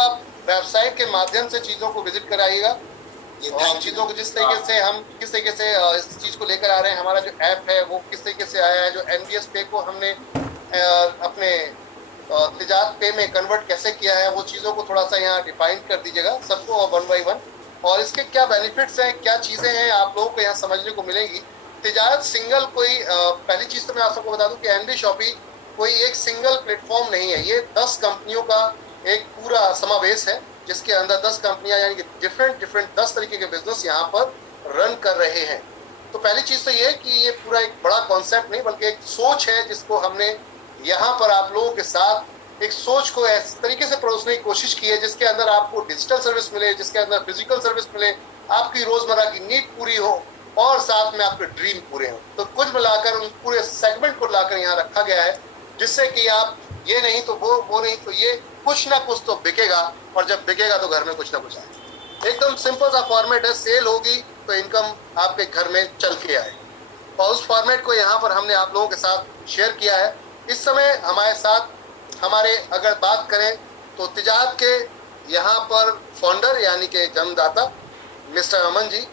तो आप वेबसाइट के माध्यम से चीजों को विजिट कराइएगा और चीजों को किस तरीके से इस चीज को लेकर आ रहे हैं। हमारा जो ऐप है वो किस तरीके से आया है, जो एनवीएस पे को हमने अपने तिजारत पे में कन्वर्ट कैसे किया है, वो चीजों को थोड़ा सा यहाँ डिफाइन कर दीजिएगा सबको वन बाई वन। और इसके क्या बेनिफिट्स हैं, क्या चीजें हैं, आप लोगों को यहाँ समझने को मिलेंगी। तिजारत सिंगल कोई पहली चीज तो मैं आप सबको बता दूं कि एनवी शॉपी कोई एक सिंगल प्लेटफॉर्म नहीं है, ये 10 कंपनियों का एक पूरा समावेश है, जिसके अंदर 10 कंपनियां यानी कि डिफरेंट 10 तरीके के बिजनेस यहाँ पर रन कर रहे हैं। तो पहली चीज तो ये है कि ये पूरा एक बड़ा कॉन्सेप्ट नहीं बल्कि एक सोच है, जिसको हमने यहाँ पर आप लोगों के साथ एक सोच को इस तरीके से परोसने की कोशिश की है जिसके अंदर आपको डिजिटल सर्विस मिले, जिसके अंदर फिजिकल सर्विस मिले, आपकी रोजमर्रा की नीड पूरी हो और साथ में आपके ड्रीम पूरे हो। तो कुछ मिलाकर उस पूरे सेगमेंट को लाकर यहाँ रखा गया है, जिससे कि आप ये नहीं तो वो नहीं तो ये, कुछ ना कुछ तो बिकेगा, और जब बिकेगा तो घर में कुछ ना कुछ आए। एकदम सिंपल सा फॉर्मेट है, सेल होगी तो इनकम आपके घर में चल के आए, और उस फॉर्मेट को यहाँ पर हमने आप लोगों के साथ शेयर किया है। इस समय हमारे साथ हमारे अगर बात करें तो तिजारत के यहाँ पर फाउंडर यानी कि जन्मदाता मिस्टर अमन जी,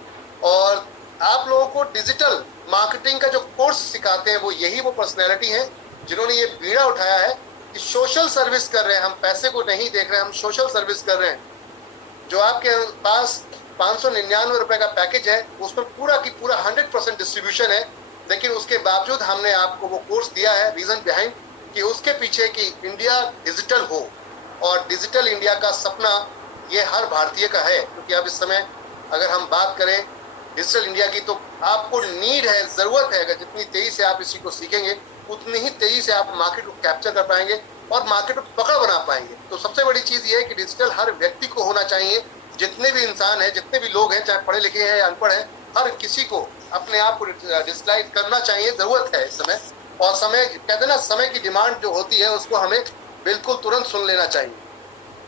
और आप लोगों को डिजिटल मार्केटिंग का जो कोर्स सिखाते हैं वो पर्सनैलिटी है जिन्होंने ये बीड़ा उठाया है कि सोशल सर्विस कर रहे हैं, हम पैसे को नहीं देख रहे हैं, हम सोशल सर्विस कर रहे हैं। जो आपके पास 599 रुपए का पैकेज है उसमें पूरा की पूरा 100% डिस्ट्रीब्यूशन है, लेकिन उसके बावजूद हमने आपको वो कोर्स दिया है। रीजन बिहाइंड कि उसके पीछे कि इंडिया डिजिटल हो, और डिजिटल इंडिया का सपना ये हर भारतीय का है, क्योंकि अब इस समय अगर हम बात करें डिजिटल इंडिया की तो आपको नीड है, जरूरत है। अगर जितनी तेजी से आप इसी को सीखेंगे उतनी ही तेजी से आप मार्केट को कैप्चर कर पाएंगे और मार्केट को पकड़ बना पाएंगे। तो सबसे बड़ी चीज ये है कि डिजिटल हर व्यक्ति को होना चाहिए, जितने भी इंसान हैं, जितने भी लोग हैं, चाहे पढ़े लिखे हैं या अनपढ़ हैं, हर किसी को अपने आप को डिजिटलाइज करना चाहिए, जरूरत है इस समय। और समय कहते हैं ना, समय की डिमांड जो होती है उसको हमें बिल्कुल तुरंत सुन लेना चाहिए।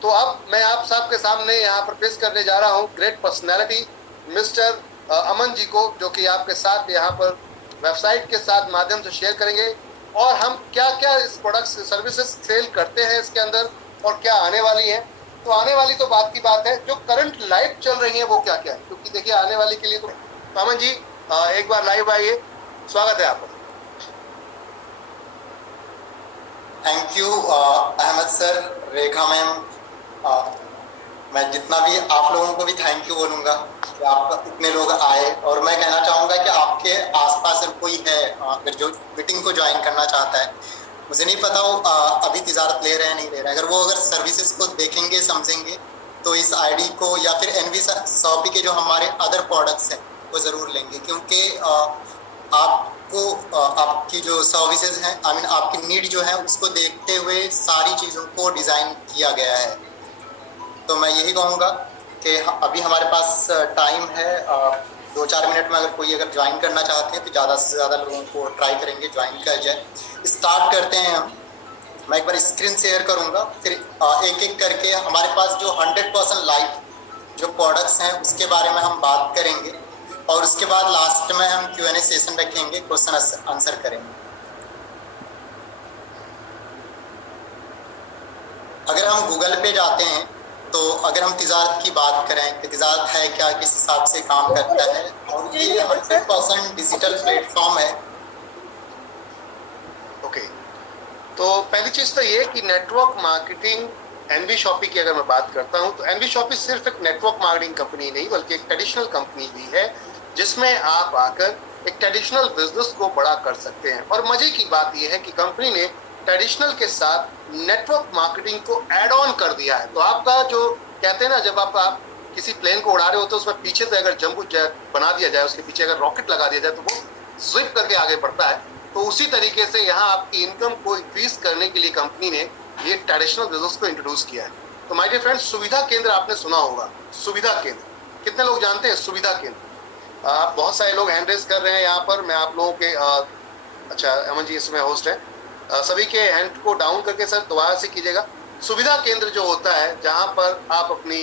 तो अब मैं आप सबके सामने यहाँ पर पेश करने जा रहा हूँ great personality mister Aman ji को, जो कि आपके साथ यहाँ पर वेबसाइट के साथ माध्यम से शेयर करेंगे और हम क्या क्या इस प्रोडक्ट्स सर्विसेज सेल करते हैं इसके अंदर और क्या आने वाली है। तो आने वाली तो बात की बात है, जो करंट लाइव चल रही है वो क्या क्या है, क्योंकि देखिए आने वाली के लिए तो अमन जी एक बार लाइव आइए, स्वागत है आपका। Thank you Ahmad sir, Rekha ma'am, मैं जितना भी आप लोगों को भी थैंक यू बोलूँगा कि आप इतने लोग आए। और मैं कहना चाहूँगा कि आपके आसपास अगर कोई है अगर जो मीटिंग को ज्वाइन करना चाहता है, मुझे नहीं पता वो अभी तिजारत ले रहे हैं नहीं ले रहे हैं, अगर सर्विसेज को देखेंगे समझेंगे तो इस आईडी को या फिर एनवी शॉपी के जो हमारे अदर प्रोडक्ट्स हैं वो ज़रूर लेंगे, क्योंकि आपको आपकी जो सर्विसेज हैं आपकी नीड जो है उसको देखते हुए सारी चीज़ों को डिज़ाइन किया गया है। तो मैं यही कहूँगा कि अभी हमारे पास टाइम है 2-4 मिनट में अगर कोई ज्वाइन करना चाहते हैं तो ज़्यादा से ज़्यादा लोगों को ट्राई करेंगे ज्वाइन किया जाए। स्टार्ट करते हैं हम। मैं एक बार स्क्रीन शेयर करूँगा, फिर एक एक करके हमारे पास जो 100% लाइव जो प्रोडक्ट्स हैं उसके बारे में हम बात करेंगे, और उसके बाद लास्ट में हम Q&A सेशन रखेंगे, क्वेश्चन आंसर करेंगे। अगर हम गूगल पे जाते हैं तो अगर हम तिजारत की बात करें कि तिजारत है क्या, किस हिसाब से काम करता है, और ये 100% डिजिटल प्लेटफॉर्म है। ओके, तो पहली चीज तो ये कि नेटवर्क मार्केटिंग एनवी शॉपी की अगर मैं बात करता हूं तो एनवी शॉपी सिर्फ एक नेटवर्क मार्केटिंग कंपनी नहीं बल्कि एक ट्रेडिशनल कंपनी भी है, जिसमें आप आकर एक ट्रेडिशनल बिजनेस को बड़ा कर सकते हैं। और मजे की बात यह है कि कंपनी ने ट्रेडिशनल के साथ नेटवर्क मार्केटिंग को ऐड ऑन कर दिया है। तो आपका जो कहते हैं ना, जब आप किसी प्लेन को उड़ा रहे हो तो उसमें पीछे से अगर जंबू बना दिया जाए, उसके पीछे अगर रॉकेट लगा दिया जाए तो वो स्विप करके आगे बढ़ता है। तो उसी तरीके से यहाँ आपकी इनकम को इंक्रीज करने के लिए कंपनी ने ये ट्रेडिशनल बिजनेस को इंट्रोड्यूस किया है। तो माय डियर फ्रेंड्स, सुविधा केंद्र आपने सुना होगा। सुविधा केंद्र कितने लोग जानते हैं? सुविधा केंद्र बहुत सारे लोग हैंड रेज कर रहे हैं यहाँ पर। मैं आप लोगों के अच्छा अमन जी इसमें होस्ट है, सभी के हैंड को डाउन करके सर दोबारा से कीजिएगा। सुविधा केंद्र जो होता है जहाँ पर आप अपनी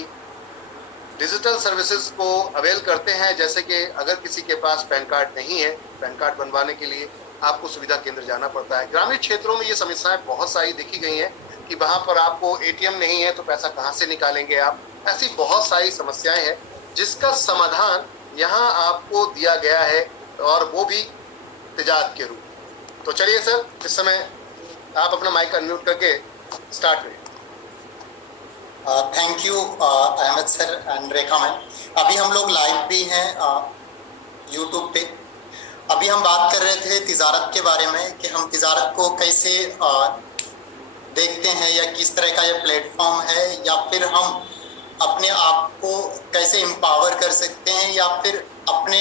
डिजिटल सर्विसेज को अवेल करते हैं, जैसे कि अगर किसी के पास पैन कार्ड नहीं है, पैन कार्ड बनवाने के लिए आपको सुविधा केंद्र जाना पड़ता है। ग्रामीण क्षेत्रों में ये समस्याएं बहुत सारी देखी गई हैं, कि वहां पर आपको एटीएम नहीं है तो पैसा कहां से निकालेंगे आप। ऐसी बहुत सारी समस्याएं हैं जिसका समाधान यहाँ आपको दिया गया है, और वो भी तिजारत के रूप। तो चलिए सर, इस समय आप अपना माइक अनम्यूट करके स्टार्ट करें। Thank you Ahmad sir and Rekha ma'am. अभी हम लोग लाइव भी हैं यूट्यूब पे। अभी हम बात कर रहे थे तिजारत के बारे में कि हम तिजारत को कैसे देखते हैं, या किस तरह का ये प्लेटफॉर्म है, या फिर हम अपने आप को कैसे एम्पावर कर सकते हैं, या फिर अपने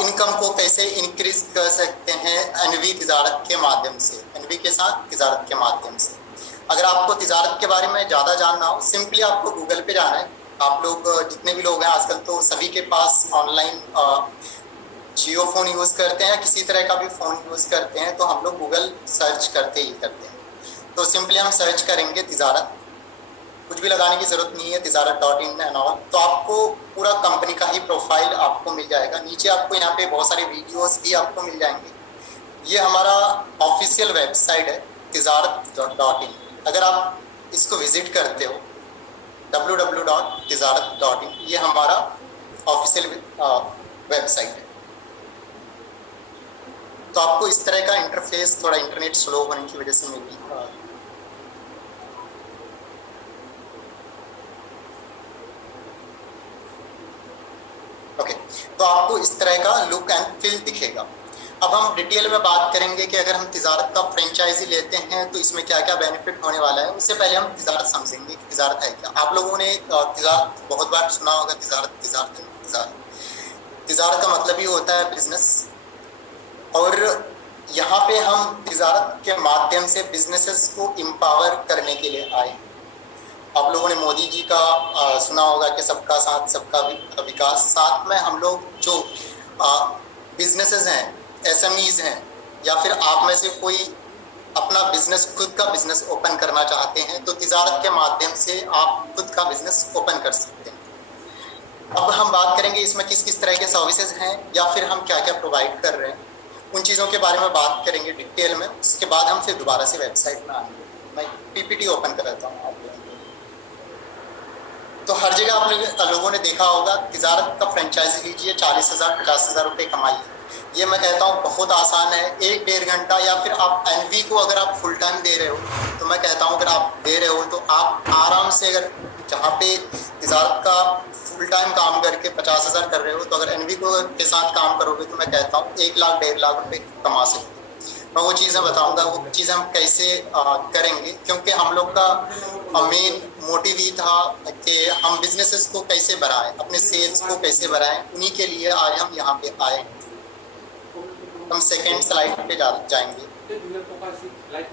इनकम को कैसे इंक्रीज कर सकते हैं एनवी तिजारत के माध्यम से, एनवी के साथ तिजारत के माध्यम से। अगर आपको तिजारत के बारे में ज़्यादा जानना हो, सिंपली आपको गूगल पे जाना है। आप लोग जितने भी लोग हैं आजकल तो सभी के पास ऑनलाइन जियो फ़ोन यूज़ करते हैं, किसी तरह का भी फ़ोन यूज़ करते हैं, तो हम लोग गूगल सर्च करते ही करते हैं। तो सिंपली हम सर्च करेंगे तिजारत, कुछ भी लगाने की ज़रूरत नहीं है, तिजारत.in एंड ऑल। तो आपको पूरा कंपनी का ही प्रोफाइल आपको मिल जाएगा। नीचे आपको यहाँ पे बहुत सारे वीडियोस भी आपको मिल जाएंगे। ये हमारा ऑफिशियल वेबसाइट है तिजारत.in। अगर आप इसको विजिट करते हो www.tijarat.in, ये हमारा ऑफिशियल वेबसाइट है। तो आपको इस तरह का इंटरफेस, थोड़ा इंटरनेट स्लो होने की वजह से मिली। ओके, तो आपको इस तरह का लुक एंड फील दिखेगा। अब हम डिटेल में बात करेंगे कि अगर हम तिजारत का फ्रेंचाइजी लेते हैं तो इसमें क्या क्या बेनिफिट होने वाला है। उससे पहले हम तिजारत समझेंगे कि तिजारत है क्या। आप लोगों ने तिजारत बहुत बार सुना होगा, तिजारत तिजारत तिजारत। तिजारत का मतलब ही होता है बिजनेस, और यहाँ पे हम तिजारत के माध्यम से बिजनेसेस को एम्पावर करने के लिए आए। आप लोगों ने मोदी जी का सुना होगा कि सबका साथ सबका विकास। साथ में हम लोग जो बिजनेसेस हैं, एसएमईज हैं, या फिर आप में से कोई अपना बिजनेस, खुद का बिजनेस ओपन करना चाहते हैं, तो तिजारत के माध्यम से आप खुद का बिजनेस ओपन कर सकते हैं। अब हम बात करेंगे इसमें किस किस तरह के सर्विसेज हैं, या फिर हम क्या क्या प्रोवाइड कर रहे हैं, उन चीज़ों के बारे में बात करेंगे डिटेल में। उसके बाद हम फिर दोबारा से वेबसाइट में आएंगे। मैं पीपीटी ओपन कर देता हूँ आप लोगों को। तो हर जगह आप लोगों ने देखा होगा, तिजारत का फ्रेंचाइजी लीजिए, 40,000 50,000 रुपये कमाइए। ये मैं कहता हूँ बहुत आसान है। 1-1.5 घंटा, या फिर आप एनवी को अगर आप फुल टाइम दे रहे हो, तो मैं कहता हूँ अगर आप दे रहे हो तो आप आराम से, अगर जहाँ पे तिजारत का फुल टाइम काम करके 50,000 कर रहे हो, तो अगर एनवी को के साथ काम करोगे तो मैं कहता हूँ 1 लाख 1.5 लाख रुपये कमा सकते हो। मैं वो चीज़ें बताऊँगा, वो चीज़ हम कैसे करेंगे, क्योंकि हम लोग का मेन मोटिव ही था कि हम बिजनेसेस को कैसे बढ़ाएं, अपने सेल्स को कैसे बढ़ाएं। उन्हीं के लिए आज हम यहाँ पे आए हैं। हम सेकेंड स्लाइड पे जाएंगे।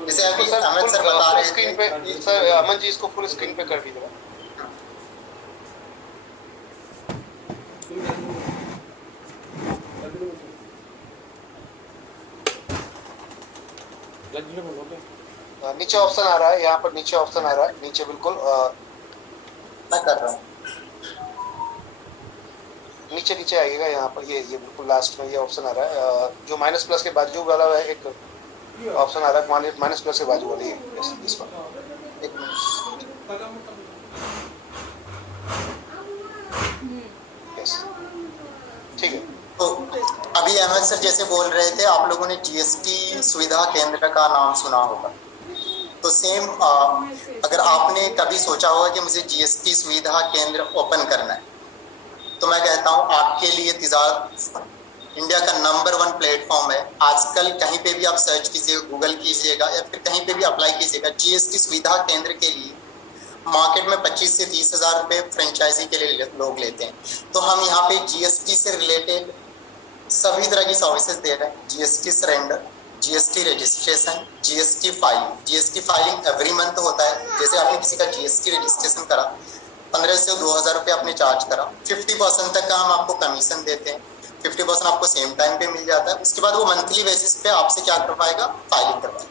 जैसे अभी अहमद सर बता रहे स्क्रीन पे, सर अमन जी इसको फुल स्क्रीन पे कर दीजिएगा। नीचे ऑप्शन आ रहा है, यहाँ पर नीचे ऑप्शन आ रहा है, नीचे बिल्कुल मैं कर रहा हूँ। नीचे नीचे आइएगा, यहाँ पर ये बिल्कुल लास्ट में ये ऑप्शन आ रहा है, जो माइनस प्लस के बाजू वाला है, एक ऑप्शन आ रहा है माइनस प्लस के बाजू वाली, इस पर ठीक है। तो अभी अहमद सर जैसे बोल रहे थे, आप लोगों ने जीएसटी सुविधा केंद्र का नाम सुना होगा। तो सेम अगर आपने कभी सोचा होगा कि मुझे जीएसटी सुविधा केंद्र ओपन करना है, तो मैं कहता हूँ आपके लिए तिजारत इंडिया का नंबर 1 प्लेटफॉर्म है। आजकल कहीं पे भी आप सर्च कीजिएगा, गूगल कीजिएगा, या फिर कहीं पे भी अप्लाई कीजिएगा, जीएसटी सुविधा केंद्र के लिए मार्केट में 25 से 30 हज़ार रुपये फ्रेंचाइजी के लिए लोग लेते हैं। तो हम यहाँ पे जीएसटी से रिलेटेड सभी तरह की सर्विसेज दे रहे हैं। GST surrender, GST registration, GST filing. GST filing every month होता है। जैसे आपने किसी का जीएसटी रजिस्ट्रेशन करा, 15 से 2,000 रुपये आपने चार्ज करा, 50% तक का हम आपको कमीशन देते हैं। 50% आपको सेम टाइम पे मिल जाता है। उसके बाद वो मंथली बेसिस पे आपसे क्या करवाएगा, फाइलिंग करवाएगा।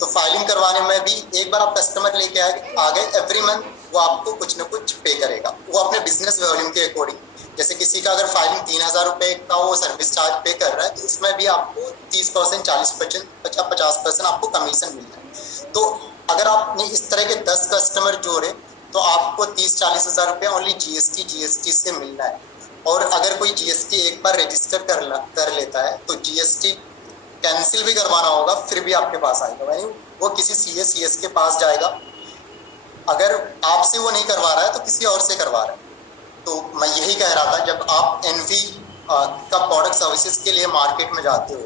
तो फाइलिंग करवाने में भी एक बार आप कस्टमर लेके आ गए, एवरी मंथ वो आपको कुछ न कुछ पे करेगा, वो अपने बिजनेस वॉल्यूम के अकॉर्डिंग। जैसे किसी का अगर फाइलिंग 3,000 रुपये का वो सर्विस चार्ज पे कर रहा है, तो उसमें भी आपको 30%, 40%, 50% आपको कमीशन मिल रहा है। तो अगर आपने इस तरह के 10 कस्टमर जोड़े तो आपको 30-40 हज़ार रुपये ओनली जीएसटी से मिलना है। और अगर कोई जीएसटी एक बार रजिस्टर कर लेता है तो जीएसटी कैंसिल भी करवाना होगा फिर भी आपके पास आएगा, यानी वो किसी सीएस के पास जाएगा। अगर आपसे वो नहीं करवा रहा है तो किसी और से करवा रहा है। तो मैं यही कह रहा था, जब आप एनवी का प्रोडक्ट सर्विसेज के लिए मार्केट में जाते हो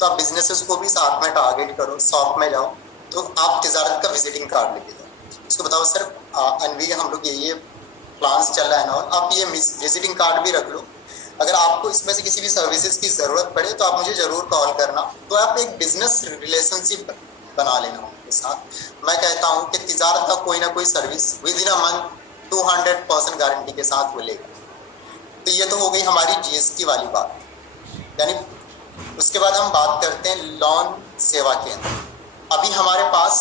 तो आप बिजनेसेस को भी साथ में टारगेट करो। शॉप में जाओ तो आप तिजारत का विजिटिंग कार्ड लेके जाओ, उसको बताओ सर एनवी हम लोग ये प्लान्स चल रहा है ना, आप ये विजिटिंग कार्ड भी रख लो, अगर आपको इसमें से किसी भी सर्विसेज की ज़रूरत पड़े तो आप मुझे ज़रूर कॉल करना। तो आप एक बिजनेस रिलेशनशिप बना लेना उनके साथ। मैं कहता हूँ कि तिजारत का कोई ना कोई service with in a month 200% guarantee के साथ वो लेगा। तो ये तो हो गई हमारी जीएसटी वाली बात। यानी उसके बाद हम बात करते हैं लोन सेवा केंद्र। अभी हमारे पास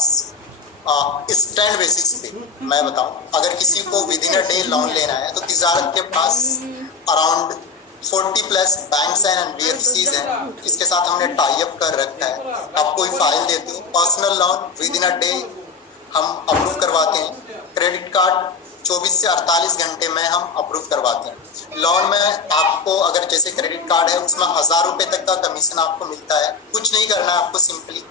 स्टैंड बेसिस पे मैं बताऊं, अगर किसी को with in a day loan लेना है तो तिजारत के पास अराउंड 40+ बैंक्स एंड एनबीएफसीज हैं, इसके साथ हमने टाई अप कर रखा है। आप कोई फाइल देते हो personal loan with in a day हम अप्रूव करवाते हैं। क्रेडिट कार्ड 24 से 48 घंटे में हम अप्रूव करवाते हैं। लोन में आपको अगर जैसे क्रेडिट कार्ड है उसमें 1000 रुपये तक का कमीशन आपको मिलता है। कुछ नहीं करना है आपको, सिंपली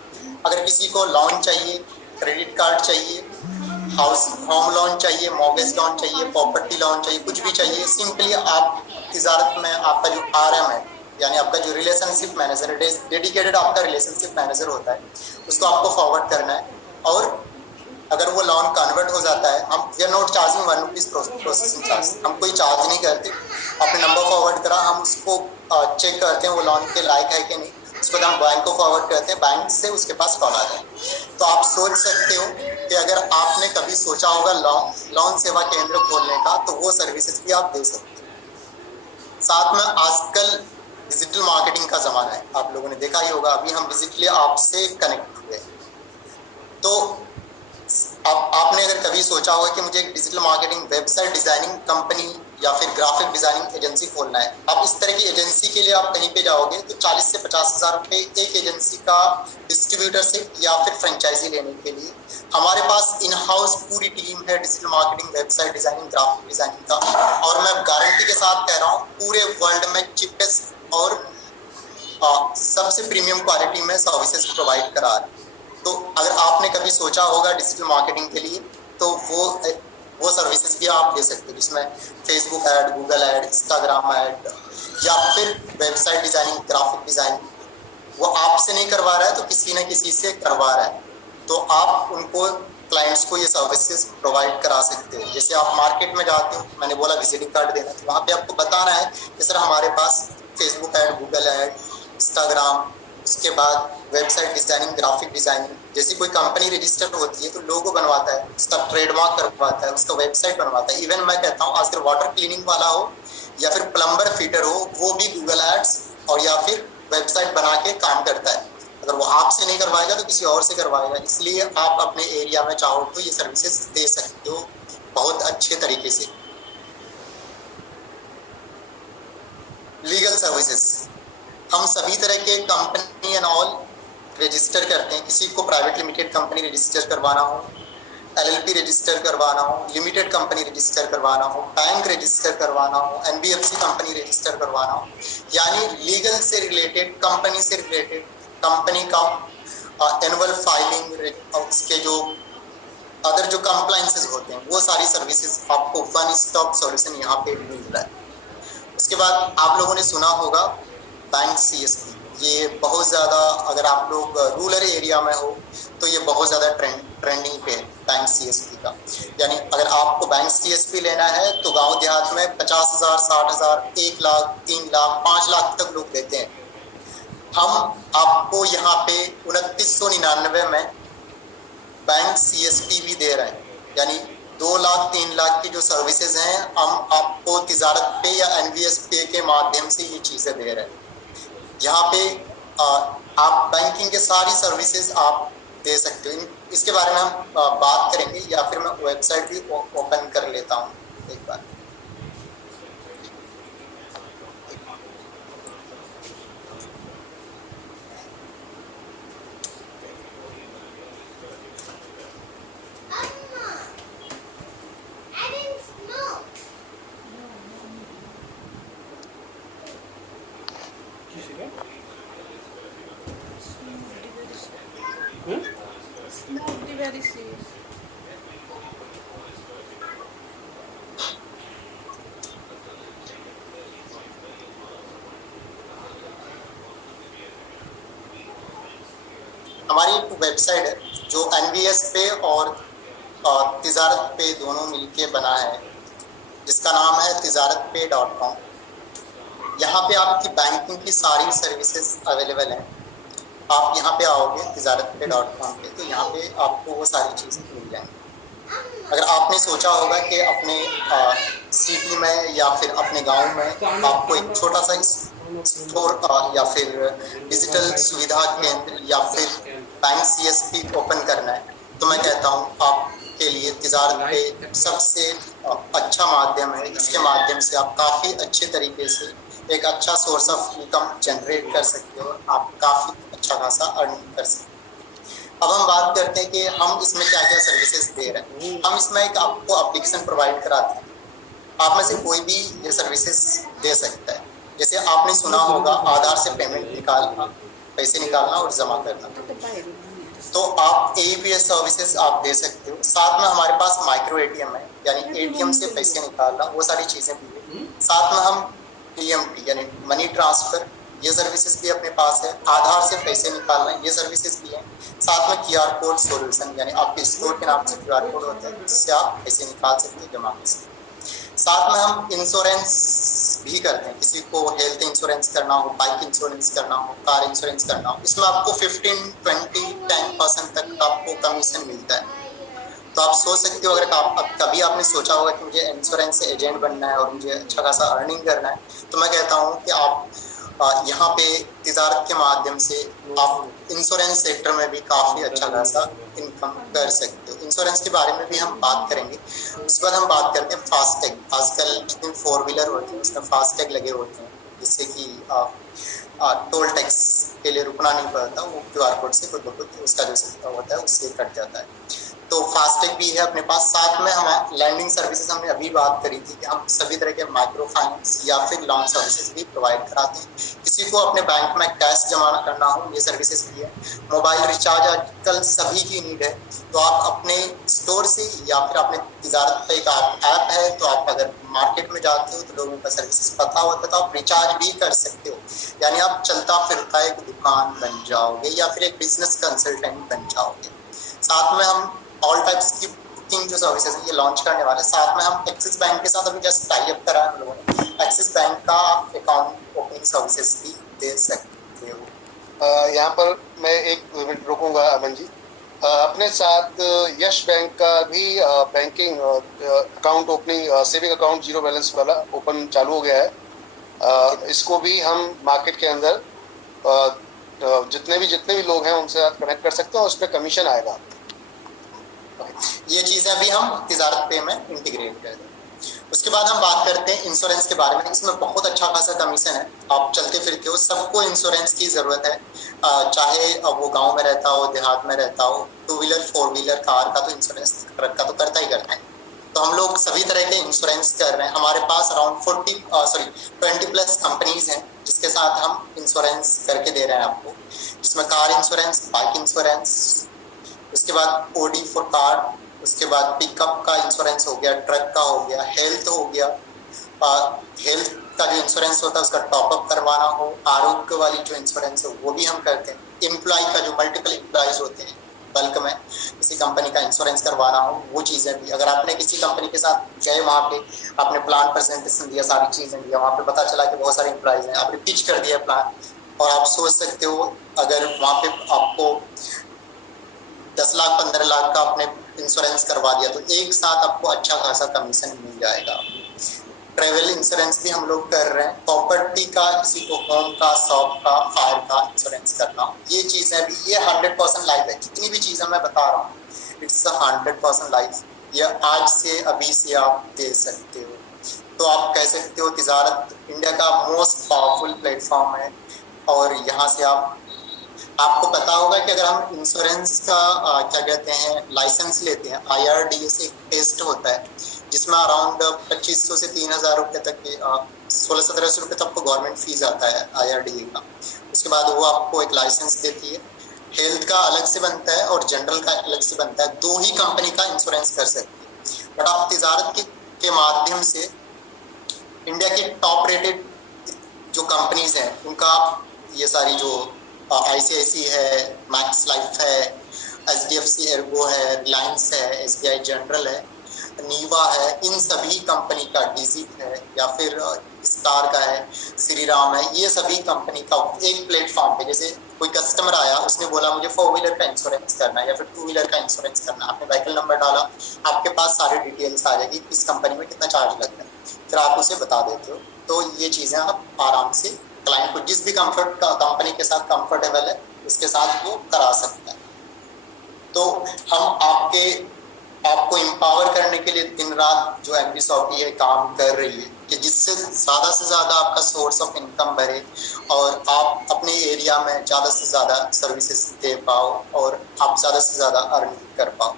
अगर किसी को लोन चाहिए, क्रेडिट कार्ड चाहिए, होम लोन चाहिए, मॉर्गेज लोन चाहिए, प्रॉपर्टी लोन चाहिए, कुछ भी चाहिए, सिंपली आप तिजारत में आपका जो आरएम है यानी आपका जो रिलेशनशिप मैनेजर है, डेडिकेटेड आपका रिलेशनशिप मैनेजर होता है, उसको आपको फॉरवर्ड करना है। और अगर वो लोन कन्वर्ट हो जाता है, हम we are not charging 1 rupees processing charge, हम कोई चार्ज नहीं करते। अपने नंबर फॉरवर्ड करा, हम उसको चेक करते हैं वो लोन के लायक है कि नहीं, उसको हम बैंक को फॉरवर्ड करते हैं, बैंक से उसके पास कॉल आता है। तो आप सोच सकते हो कि अगर आपने कभी सोचा होगा लोन सेवा केंद्र खोलने का तो वो सर्विसेज भी आप दे सकते हो। साथ में आजकल डिजिटल मार्केटिंग का ज़माना है, आप लोगों ने देखा ही होगा, अभी हम डिजिटली आपसे कनेक्ट हुए। तो आपने अगर कभी सोचा होगा कि मुझे एक digital marketing website designing company या फिर ग्राफिक डिज़ाइनिंग एजेंसी खोलना है, आप इस तरह की एजेंसी के लिए आप कहीं पे जाओगे तो 40 से 50 हज़ार रुपये एक एजेंसी का डिस्ट्रीब्यूटर से या फिर फ्रेंचाइजी लेने के लिए। हमारे पास इन हाउस पूरी टीम है digital marketing, website designing, graphic designing का, और मैं गारंटी के साथ कह रहा हूँ पूरे वर्ल्ड में चीपेस्ट और सबसे प्रीमियम क्वालिटी में सर्विसेज प्रोवाइड करा रहे हैं। तो अगर आपने कभी सोचा होगा डिजिटल मार्केटिंग के लिए तो वो सर्विसेज भी आप ले सकते हो, जिसमें Facebook ad, Google ad, Instagram add या फिर वेबसाइट डिज़ाइनिंग, ग्राफिक डिज़ाइनिंग, वो आपसे नहीं करवा रहा है तो किसी न किसी से करवा रहा है, तो आप उनको क्लाइंट्स को ये सर्विसेज प्रोवाइड करा सकते हो। जैसे आप मार्केट में जाते हो, मैंने बोला विजिटिंग कार्ड देना, तो वहाँ पे आपको बताना है कि सर हमारे पास Facebook ad, Google ad, Instagram, उसके बाद वेबसाइट डिज़ाइनिंग, ग्राफिक डिज़ाइनिंग, जैसी कोई कंपनी रजिस्टर होती है तो लोगो बनवाता है, उसका ट्रेडमार्क करवाता है, उसका वेबसाइट बनवाता है। इवन मैं कहता हूँ आजकल वाटर क्लीनिंग वाला हो या फिर प्लम्बर फिटर हो, वो भी गूगल एड्स और या फिर वेबसाइट बना के काम करता है। अगर वो आपसे नहीं करवाएगा तो किसी और से करवाएगा, इसलिए आप अपने एरिया में चाहो तो ये सर्विसेज दे सकते हो बहुत अच्छे तरीके से। लीगल सर्विसेज, हम सभी तरह के कंपनी एंड ऑल रजिस्टर करते हैं। किसी को प्राइवेट लिमिटेड कंपनी रजिस्टर करवाना हो, एलएलपी रजिस्टर करवाना हो, लिमिटेड कंपनी रजिस्टर करवाना हो, बैंक रजिस्टर करवाना हो, एनबीएफसी कंपनी रजिस्टर करवाना हो, यानी लीगल से रिलेटेड, कंपनी से रिलेटेड, कंपनी का एनुअल फाइलिंग और उसके जो अदर जो कंप्लाइंसेस होते हैं वो सारी सर्विसेज आपको वन स्टॉप सॉल्यूशन यहाँ पे मिल रहा है। उसके बाद आप लोगों ने सुना होगा बैंक सीएसपी, ये बहुत ज़्यादा, अगर आप लोग रूरल एरिया में हो तो ये बहुत ज़्यादा ट्रेंडिंग पे है बैंक सीएसपी का। यानी अगर आपको बैंक सीएसपी लेना है तो गांव देहात में 50,000, 60,000, 1 लाख, 3 लाख, 5 लाख तक लोग देते हैं। हम आपको यहाँ पे 2999 में बैंक सीएसपी भी दे रहे हैं, यानी 2 लाख 3 लाख की जो सर्विसेज हैं हम आपको तिजारत पे या एनवीएस पे के माध्यम से ये चीज़ें दे रहे हैं। यहाँ पे आप बैंकिंग के सारी सर्विसेज आप दे सकते हो। इसके बारे में हम बात करेंगे, या फिर मैं वेबसाइट भी ओपन कर लेता हूँ एक बार। हमारी एक वेबसाइट है जो NVS पे और तिजारत पे दोनों मिलके बना है, जिसका नाम है tijaratpay.com। यहाँ पे आपकी बैंकिंग की सारी सर्विसेज अवेलेबल हैं। आप यहाँ पे आओगे tijaratpay.com पे, तो यहाँ पे आपको वो सारी चीज़ें मिल जाएंगी। अगर आपने सोचा होगा कि अपने सिटी में या फिर अपने गांव में आपको एक छोटा सा स्टोर या फिर डिजिटल सुविधा केंद्र या फिर बैंक CSP ओपन करना है, तो मैं कहता हूँ आपके लिए तिजारत पे सबसे अच्छा माध्यम है। इसके माध्यम से आप काफ़ी अच्छे तरीके से एक अच्छा सोर्स ऑफ इनकम जनरेट कर सकते हो, आप काफ़ी अच्छा खासा अर्निंग कर सकते हो। अब हम बात करते हैं कि हम इसमें क्या क्या सर्विसेज दे रहे हैं। हम इसमें एक आपको एप्लीकेशन प्रोवाइड कराते हैं, आप में से कोई भी ये सर्विसेज दे सकता है। जैसे आपने सुना होगा आधार से पेमेंट निकालना, पैसे निकालना और जमा करना, तो आप APS सर्विसेज आप दे सकते हो। साथ में हमारे पास माइक्रो ATM है, यानी ATM से पैसे निकालना, वो सारी चीज़ें भी है। साथ में हम TMT यानी मनी ट्रांसफ़र, ये सर्विसेज भी अपने पास है। आधार से पैसे निकालना, ये सर्विसेज भी हैं। साथ में QR कोड सॉल्यूशन, यानी आपके स्टोर के नाम से QR कोड होता है, जिससे आप पैसे निकाल सकते हैं, जमा कर सकते हैं। साथ में हम इंश्योरेंस भी करते हैं। किसी को हेल्थ इंश्योरेंस करना हो, बाइक इंश्योरेंस करना हो, कार इंश्योरेंस करना हो, इसमें आपको 15, 20, 10% तक आपको कमीशन मिलता है। तो आप सोच सकते हो, अगर आप कभी आपने सोचा होगा कि मुझे इंश्योरेंस एजेंट बनना है और मुझे अच्छा खासा अर्निंग करना है, तो मैं कहता हूँ कि आप यहाँ पे तिजारत के माध्यम से आप इंश्योरेंस सेक्टर में भी काफ़ी अच्छा खासा इनकम कर सकते हो। इंश्योरेंस के बारे में भी हम बात करेंगे। उसके बाद हम बात करते हैं फास्टैग। आजकल जितने 4 व्हीलर होते हैं उसमें फास्टैग लगे होते हैं, जिससे कि टोल टैक्स के लिए रुकना नहीं पड़ता, वो QR कोड से खुद ब खुद उसका जो होता है उससे कट जाता है। तो फास्टैग भी है अपने पास। साथ में हम लैंडिंग सर्विसेज, हमने अभी बात करी थी कि हम सभी तरह के माइक्रो फाइनेंस या फिर लोन सर्विसेज भी प्रोवाइड कराते हैं। किसी को अपने बैंक में कैश जमा करना हो, ये सर्विसेज भी है। मोबाइल रिचार्ज आजकल सभी की नीड है, तो आप अपने स्टोर से या फिर अपने तिजारत पे का ऐप है, तो आप अगर मार्केट में जाते हो तो लोगों का सर्विसेज पता होता है, तो आप रिचार्ज भी कर सकते हो। यानी आप चलता फिरता एक दुकान बन जाओगे या फिर एक बिजनेस कंसल्टेंट बन जाओगे। साथ में हम ऑल टाइप्स की बुकिंग जो सर्विसेज है ये लॉन्च करने वाले। साथ में हम एक्सिस बैंक के साथ अभी जस्ट टाई अप करा है हम लोगों ने। एक्सिस बैंक का अकाउंट ओपनिंग सर्विसेज भी दे सकते हो। यहाँ पर मैं एक मिनट रुकूंगा अमन जी। अपने साथ यश बैंक का भी banking account opening, saving account 0 balance वाला ओपन चालू हो गया है। इसको भी हम मार्केट के अंदर जितने भी लोग हैं उनसे आप कनेक्ट कर सकते हैं और उस पर कमीशन आएगा। ये चीज़ें अभी हम तिजारत पे में इंटीग्रेट कर दें। उसके बाद हम बात करते हैं इंश्योरेंस के बारे में। इसमें बहुत अच्छा खासा कमीशन है। आप चलते फिरते हो, सबको इंश्योरेंस की ज़रूरत है, चाहे वो गांव में रहता हो, देहात में रहता हो। 2 व्हीलर 4 व्हीलर कार का तो इंश्योरेंस ट्रक का तो करता ही करता है। तो हम लोग सभी तरह के इंश्योरेंस कर रहे हैं। हमारे पास अराउंड 20+ कंपनीज हैं जिसके साथ हम इंश्योरेंस करके दे रहे हैं आपको, जिसमें कार इंश्योरेंस, बाइक इंश्योरेंस, उसके बाद OD फॉर कार, उसके बाद पिकअप का इंश्योरेंस हो गया, ट्रक का हो गया, हेल्थ हो गया। हेल्थ का जो इंश्योरेंस होता है उसका टॉपअप करवाना हो, आरोग्य वाली जो इंश्योरेंस है वो भी हम करते हैं। एम्प्लॉय का जो मल्टीपल एम्प्लॉयज होते हैं बल्क में किसी कंपनी का इंश्योरेंस करवाना हो, वो चीज़ें भी। अगर आपने किसी कंपनी के साथ गए, वहाँ पे आपने प्लान प्रेजेंटेशन दिया, सारी चीज़ें दिया, वहाँ पे पता चला कि बहुत सारे एम्प्लॉयज हैं, आपने पिच कर दिया प्लान, और आप सोच सकते हो अगर वहाँ पे आपको 10 लाख 15 लाख का आपने इंश्योरेंस करवा दिया तो एक साथ आपको अच्छा खासा कमीशन मिल जाएगा। ट्रैवल इंश्योरेंस भी हम लोग कर रहे हैं। प्रॉपर्टी का, किसी को होम का, शॉप का, फायर का इंश्योरेंस करना, ये चीज़ें भी, ये 100% लाइफ है। जितनी भी चीज़ें मैं बता रहा हूँ इट्स 100% लाइफ। ये आज से अभी से आप दे सकते हो। तो आप कह सकते हो तिजारत इंडिया का मोस्ट पावरफुल प्लेटफॉर्म है। और यहाँ से आपको पता होगा कि अगर हम इंश्योरेंस का क्या कहते हैं लाइसेंस लेते हैं, IRDA से एक टेस्ट होता है जिसमें अराउंड 2500 से 3000 रुपये तक की 1600-1700 रुपये तो आपको गवर्नमेंट फीस आता है IRDA का। उसके बाद वो आपको एक लाइसेंस देती है। हेल्थ का अलग से बनता है और जनरल का अलग से बनता है। 2 ही कंपनी का इंश्योरेंस कर सकती है। बट आप तिजारत के माध्यम से इंडिया की टॉप रेटेड जो कंपनीज हैं उनका ये सारी जो ICICI है, मैक्स लाइफ है, HDFC एर्गो है, रिलायंस है, SBI जनरल है, नीवा है, इन सभी कंपनी का, डिजिट है या फिर स्टार का है, श्री राम है, ये सभी कंपनी का एक प्लेटफॉर्म पे, जैसे कोई कस्टमर आया उसने बोला मुझे 4 व्हीलर का इंश्योरेंस करना है या फिर 2 व्हीलर का इंश्योरेंस करना है, आपने व्हीकल नंबर डाला, आपके पास सारी डिटेल्स आ जाएगी किस कंपनी में कितना चार्ज लगता है, फिर आप उसे बता देते हो। तो ये चीज़ें आप आराम से क्लाइंट को जिस भी कंपनी के साथ कंफर्टेबल है उसके साथ वो करा सकता है। तो हम आपको एम्पावर करने के लिए दिन रात जो MB सॉफ्टी है काम कर रही है कि जिससे ज़्यादा से ज़्यादा आपका सोर्स ऑफ इनकम बढ़े और आप अपने एरिया में ज़्यादा से ज़्यादा सर्विसेज दे पाओ और आप ज़्यादा से ज़्यादा अर्निंग कर पाओ।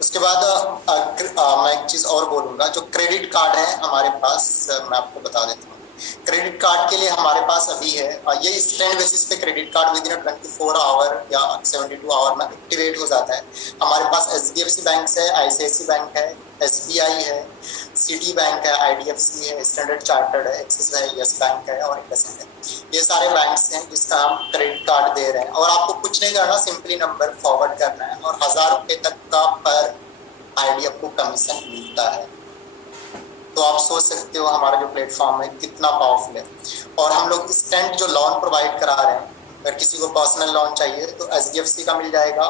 उसके बाद मैं एक चीज़ और बोलूँगा, जो क्रेडिट कार्ड है हमारे पास, मैं आपको बता देता हूँ। क्रेडिट कार्ड के लिए हमारे पास अभी है, ये इंस्टेंट बेसिस पे credit card within 24 hour या 72 आवर में एक्टिवेट हो जाता है। हमारे पास HDFC बैंक है, ICICI बैंक है, SBI है, सिटी बैंक है, IDFC है, स्टैंडर्ड चार्टर्ड है, एक्सिस है, यस बैंक है और इंडसइंड है। ये सारे बैंक्स हैं जिसका हम क्रेडिट कार्ड दे रहे हैं और आपको कुछ नहीं करना, सिंपली नंबर फॉरवर्ड करना है और 1000 रुपये तक का पर आईडी आपको कमीशन मिलता है। तो आप सोच सकते हो हमारा जो प्लेटफॉर्म है कितना पावरफुल है। और हम लोग इंस्टेंट जो लोन प्रोवाइड करा रहे हैं, अगर किसी को पर्सनल लोन चाहिए तो HDFC का मिल जाएगा,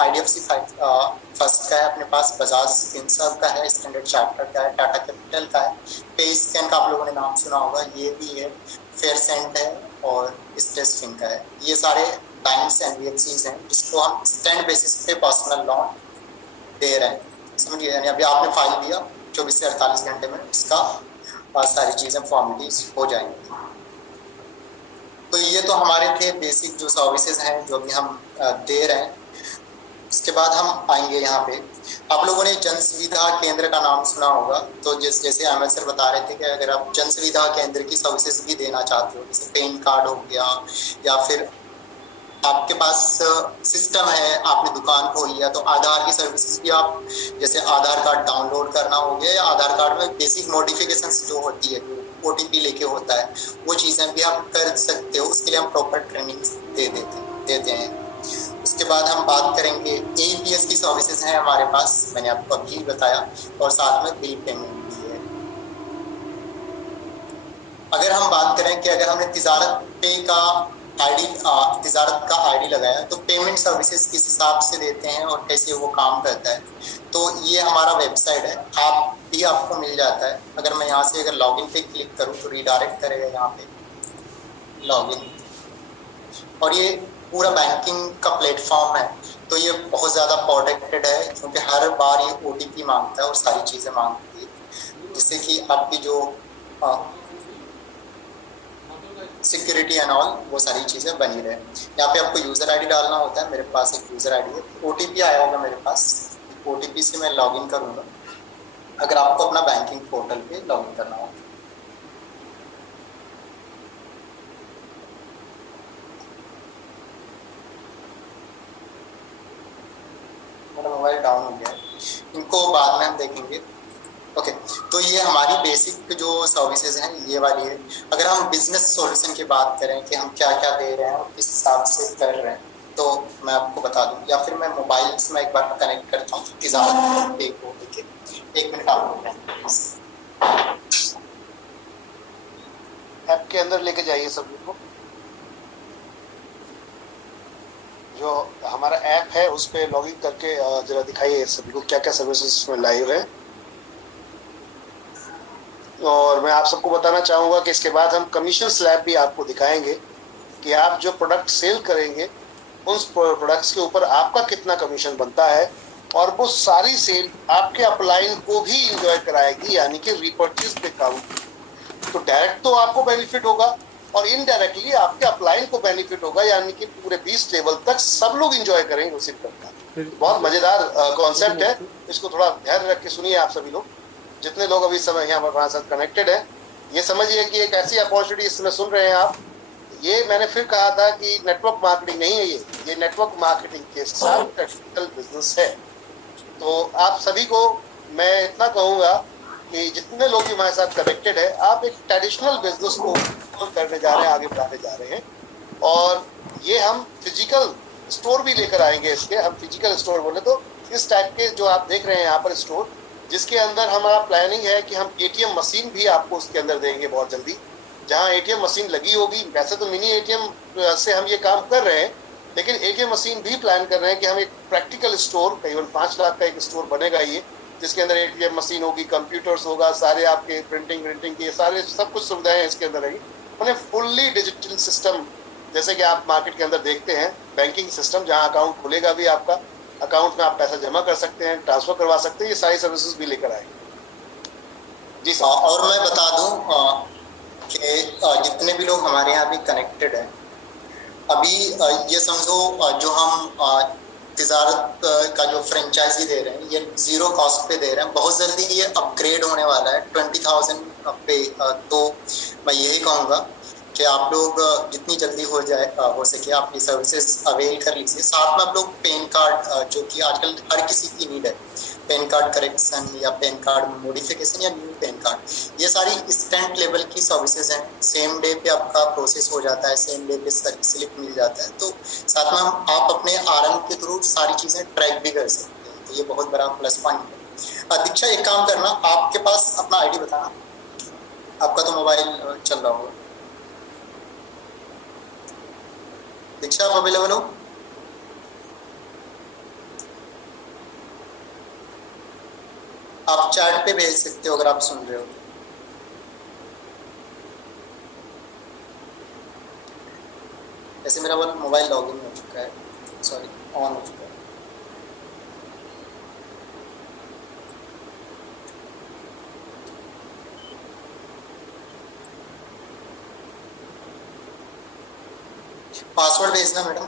IDFC फर्स्ट का है अपने पास, बजाज फिनसर्व का है, स्टैंडर्ड चार्टर्ड का है, टाटा कैपिटल का है, पे स्कैन का आप लोगों ने नाम सुना होगा, ये भी है, फेयरसेंट है और स्टेस फिन का है। ये सारे बैंक्स NBFCs हैं जिसको हम इंस्टेंट बेसिस पे पर्सनल लोन दे रहे हैं। समझिए, यानी अभी आपने फाइल दिया 24 से 48 घंटे में इसका सारी चीज़ें फॉर्मेलिटीज हो जाएंगी। तो ये तो हमारे थे बेसिक जो सर्विसेज हैं जो भी हम दे रहे हैं। उसके बाद हम आएंगे यहाँ पे, आप लोगों ने जन सुविधा केंद्र का नाम सुना होगा। तो जैसे अहमद सर बता रहे थे कि अगर आप जन सुविधा केंद्र की सर्विसेज भी देना चाहते हो, जैसे पैन कार्ड हो गया या फिर आपके पास सिस्टम है, आपने दुकान खोली है तो आधार की सर्विसेज भी आप, जैसे आधार कार्ड डाउनलोड करना हो गया या आधार कार्ड में बेसिक मॉडिफिकेशंस जो होती है, OTP लेके होता है, वो चीज़ें भी आप कर सकते हो। उसके लिए हम प्रॉपर ट्रेनिंग देते हैं। उसके बाद हम बात करेंगे APS की सर्विसेज हैं हमारे पास, मैंने आपको अभी बताया, और साथ में बिल पेमेंट भी है। अगर हम बात करें कि अगर हमने तिजारत पे का तिजारत का ID लगाया तो पेमेंट सर्विसेज किस हिसाब से देते हैं और कैसे वो काम करता है, तो ये हमारा वेबसाइट है, आपको मिल जाता है। अगर मैं यहाँ से अगर लॉगिन पे क्लिक करूँ तो रिडायरेक्ट करेगा यहाँ पे लॉगिन, और ये पूरा बैंकिंग का प्लेटफॉर्म है। तो ये बहुत ज़्यादा प्रोटेक्टेड है क्योंकि हर बार ये OTP मांगता है और सारी चीज़ें मांगती है, जिससे कि आपकी जो सिक्योरिटी एंड ऑल वो सारी चीज़ें बनी रहे। यहाँ पे आपको यूज़र ID डालना होता है, मेरे पास एक यूज़र ID है, OTP आया होगा मेरे पास, OTP से मैं लॉगिन करूँगा। अगर आपको अपना बैंकिंग पोर्टल पे लॉगिन करना हो, मेरा मोबाइल डाउन हो गया है, इनको बाद में हम देखेंगे। ओके, तो ये हमारी बेसिक जो सर्विसेज हैं ये वाली है। अगर हम बिजनेस सॉल्यूशन की बात करें कि हम क्या क्या दे रहे हैं और किस हिसाब से कर रहे हैं, तो मैं आपको बता दूं, या फिर मैं मोबाइल से मैं एक बार कनेक्ट करता हूँ तिजारत पे को लेके। 1 मिनट आपको ऐप के अंदर लेके जाइए सभी को। जो हमारा ऐप है उस पर लॉगिन करके जरा दिखाइए सभी को क्या क्या सर्विसेज इसमें लाइव है। और मैं आप सबको बताना चाहूँगा कि इसके बाद हम कमीशन स्लैब भी आपको दिखाएंगे कि आप जो प्रोडक्ट सेल करेंगे उन प्रोडक्ट्स के ऊपर आपका कितना कमीशन बनता है, और वो सारी सेल आपके अपलाइन को भी इंजॉय कराएगी, यानी कि रीपर्चेज पे काउंट। तो डायरेक्ट तो आपको बेनिफिट होगा और इनडायरेक्टली आपके अपलाइन को बेनिफिट होगा, यानी कि पूरे 20 लेवल तक सब लोग इंजॉय करेंगे उसी का। बहुत मजेदार कॉन्सेप्ट है, इसको थोड़ा ध्यान रख के सुनिए आप सभी लोग, जितने लोग अभी समय यहाँ हमारे साथ कनेक्टेड है। ये समझिए कि एक ऐसी अपॉर्चुनिटी इस समय सुन रहे हैं आप। ये मैंने फिर कहा था कि नेटवर्क मार्केटिंग नहीं है, ये नेटवर्क मार्केटिंग के साथ टेक्निकल बिजनेस है। तो आप सभी को मैं इतना कहूँगा कि जितने लोग हमारे साथ कनेक्टेड है, आप एक ट्रेडिशनल बिजनेस को करने जा रहे हैं, आगे बढ़ाने जा रहे हैं। और ये हम फिजिकल स्टोर भी लेकर आएंगे इसके। हम फिजिकल स्टोर बोले तो इस टाइप के जो आप देख रहे हैं यहाँ पर स्टोर, जिसके अंदर हमारा प्लानिंग है कि हम एटीएम मशीन भी आपको उसके अंदर देंगे बहुत जल्दी, जहाँ एटीएम मशीन लगी होगी। वैसे तो मिनी एटीएम से हम ये काम कर रहे हैं, लेकिन एटीएम मशीन भी प्लान कर रहे हैं कि हम एक प्रैक्टिकल स्टोर, करीबन 5 लाख का एक स्टोर बनेगा ये, जिसके अंदर एटीएम मशीन होगी, कंप्यूटर्स होगा, सारे आपके प्रिंटिंग के सारे सब कुछ सुविधाएं इसके अंदर रहेगी। मैंने फुल्ली डिजिटल सिस्टम, जैसे कि आप मार्केट के अंदर देखते हैं बैंकिंग सिस्टम, जहां अकाउंट खुलेगा भी, आपका अकाउंट में आप पैसा जमा कर सकते हैं, ट्रांसफर करवा सकते हैं, ये सारी सर्विसेज भी लेकर आएंगे जी सर। और मैं बता दूं कि जितने भी लोग हमारे यहाँ भी कनेक्टेड हैं, अभी ये समझो जो हम तिजारत का जो फ्रेंचाइजी दे रहे हैं, ये 0 कॉस्ट पे दे रहे हैं। बहुत जल्दी ये अपग्रेड होने वाला है 20,000 पे। तो मैं यही कहूँगा कि आप लोग जितनी जल्दी हो सके आप ये सर्विसेज अवेल कर लीजिए। साथ में आप लोग पैन कार्ड, जो कि आजकल हर किसी की नीड है, पैन कार्ड करेक्शन या पैन कार्ड मॉडिफिकेशन या न्यू पैन कार्ड, ये सारी इंस्टेंट लेवल की सर्विसेज हैं। सेम डे पे आपका प्रोसेस हो जाता है, सेम डे पे स्लिप मिल जाता है। तो साथ में आप अपने आरएम के थ्रू सारी चीज़ें ट्रैक भी कर सकते हैं, तो ये बहुत बड़ा प्लस पॉइंट है। दीक्षा, एक काम करना, आपके पास अपना आईडी बताना। आपका तो मोबाइल चल रहा होगा। दीक्षा, आप अवेलेबल हो? आप चैट पे भेज सकते हो अगर आप सुन रहे हो। ऐसे मेरा मोबाइल लॉगिन हो चुका है, सॉरी ऑन हो चुका है। पासवर्ड भेजना मैडम।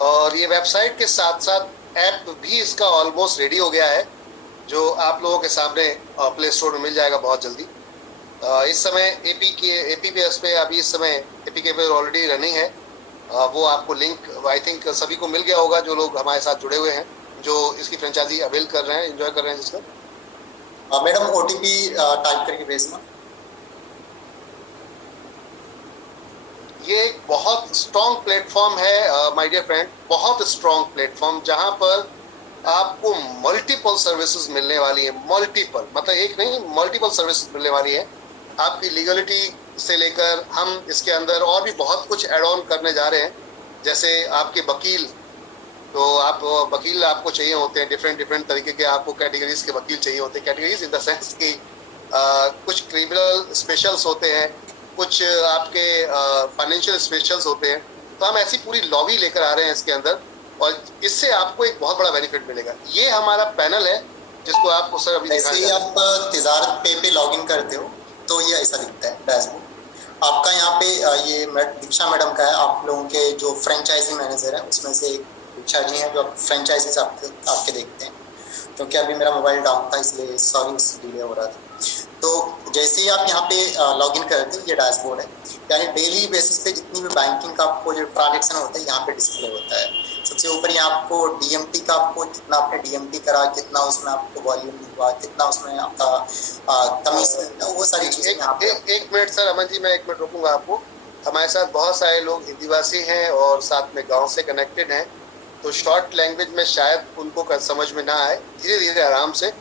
और ये वेबसाइट के साथ साथ ऐप भी इसका ऑलमोस्ट रेडी हो गया है, जो आप लोगों के सामने प्ले स्टोर में मिल जाएगा बहुत जल्दी। इस समय एपीपीएस पे अभी इस समय एपीके पे ऑलरेडी रनिंग है। वो आपको लिंक आई थिंक सभी को मिल गया होगा, जो लोग हमारे साथ जुड़े हुए हैं, जो इसकी फ्रेंचाइजी अवेल कर रहे हैं, एंजॉय कर रहे हैं जिसका। मैडम ओटीपी टाइप करके भेजना। ये एक बहुत स्ट्रॉन्ग प्लेटफॉर्म है माय डियर फ्रेंड, बहुत स्ट्रॉन्ग प्लेटफॉर्म, जहां पर आपको मल्टीपल सर्विसेज मिलने वाली है। मल्टीपल मतलब एक नहीं, मल्टीपल सर्विसेज मिलने वाली है। आपकी लीगलिटी से लेकर हम इसके अंदर और भी बहुत कुछ ऐड ऑन करने जा रहे हैं। जैसे आपके वकील, तो आप वकील आपको चाहिए होते हैं, डिफरेंट तरीके के आपको कैटेगरीज के वकील चाहिए होते हैं। कैटेगरीज इन द सेंस कि कुछ क्रिमिनल स्पेशल्स होते हैं, कुछ आपके फाइनेंशियल स्पेशल्स होते हैं। तो हम ऐसी पूरी लॉबी लेकर आ रहे हैं इसके अंदर, और इससे आपको एक बहुत बड़ा बेनिफिट मिलेगा। ये हमारा पैनल है जिसको आपको सर अभी ऐसे ही आप तिजारत पे लॉगिन करते हो तो ये ऐसा दिखता है डैशबोर्ड आपका। यहाँ पे ये दीक्षा मैडम का है, आप लोगों के जो फ्रेंचाइजी मैनेजर है उसमें से एक दीक्षा जी हैं, जो फ्रेंचाइजीज आपके देखते हैं। क्योंकि अभी मेरा मोबाइल डाउन था इसलिए सॉरी उससे डिले हो रहा था। तो जैसे ही आप यहाँ पे लॉगिन करते हो, ये डैशबोर्ड है, यानी डेली बेसिस पे जितनी भी बैंकिंग का आपको जो ट्रांजेक्शन होता है यहाँ पे डिस्प्ले होता है। सबसे ऊपर यहाँ आपको डीएमटी का, आपको कितना आपने डीएमटी करा, कितना उसमें आपको वॉल्यूम हुआ, कितना उसमें आपका कमीशन, वो सारी चीजें यहाँ पे। एक मिनट सर, अमन जी, मैं एक मिनट रोकूंगा आपको। हमारे साथ बहुत सारे लोग हिंदीवासी हैं और साथ में गाँव से कनेक्टेड हैं, तो शॉर्ट लैंग्वेज में शायद उनको समझ में ना आए, धीरे धीरे आराम से।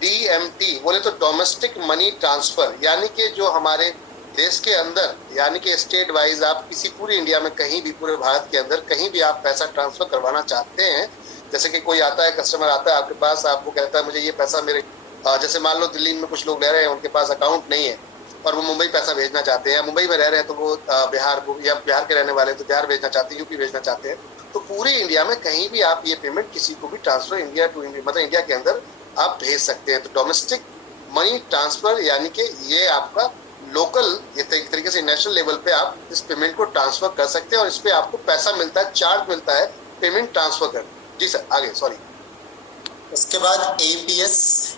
डीएमटी बोले तो डोमेस्टिक मनी ट्रांसफर, यानी कि जो हमारे देश के अंदर, यानी कि स्टेट वाइज आप किसी पूरे इंडिया में कहीं भी, पूरे भारत के अंदर कहीं भी आप पैसा ट्रांसफर करवाना चाहते हैं। जैसे कि कोई आता है, कस्टमर आता है आपके पास, आपको कहता है मुझे ये पैसा मेरे, जैसे मान लो दिल्ली में कुछ लोग रह रहे हैं, उनके पास अकाउंट नहीं है और वो मुंबई पैसा भेजना चाहते हैं, मुंबई में रह रहे हैं तो वो बिहार को, या बिहार के रहने वाले तो बिहार भेजना चाहते हैं, यूपी भेजना चाहते हैं। तो पूरे इंडिया में कहीं भी आप ये पेमेंट किसी को भी ट्रांसफर इंडिया टू इंडिया, मतलब इंडिया के अंदर आप भेज सकते हैं। तो डोमेस्टिक मनी ट्रांसफर यानी कि ये आपका लोकल, ये एक तरीके से नेशनल लेवल पे आप इस पेमेंट को ट्रांसफर कर सकते हैं और इस पे आपको पैसा मिलता है, चार्ज मिलता है पेमेंट ट्रांसफर कर। जी सर, आगे सॉरी। उसके बाद APS,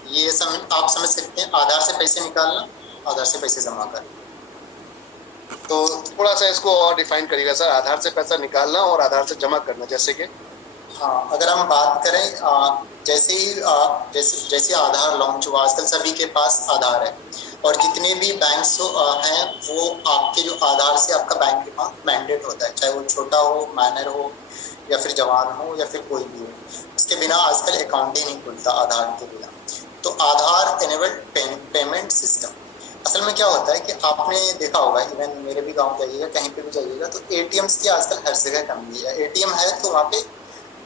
ये आप समझ सकते हैं, आधार से पैसे निकालना, आधार से पैसे जमा करना। तो थोड़ा सा इसको और डिफाइन करिएगा सर, आधार से पैसा निकालना और आधार से जमा करना, जैसे कि। हाँ, अगर हम बात करें जैसे ही जैसे आधार लॉन्च हुआ, आजकल सभी के पास आधार है और जितने भी बैंक्स हैं वो आपके जो आधार से आपका बैंक अकाउंट मैंडेट होता है, चाहे वो छोटा हो, माइनर हो या फिर जवान हो या फिर कोई भी हो, उसके बिना आजकल अकाउंट ही नहीं खुलता आधार के बिना। तो आधार एनेबल्ड पेमेंट सिस्टम, असल में क्या होता है कि आपने देखा होगा, इवन मेरे भी गांव जाइएगा, कहीं पे भी जाइएगा तो ATMs की आजकल हर जगह कमी है। ATM है तो वहाँ पे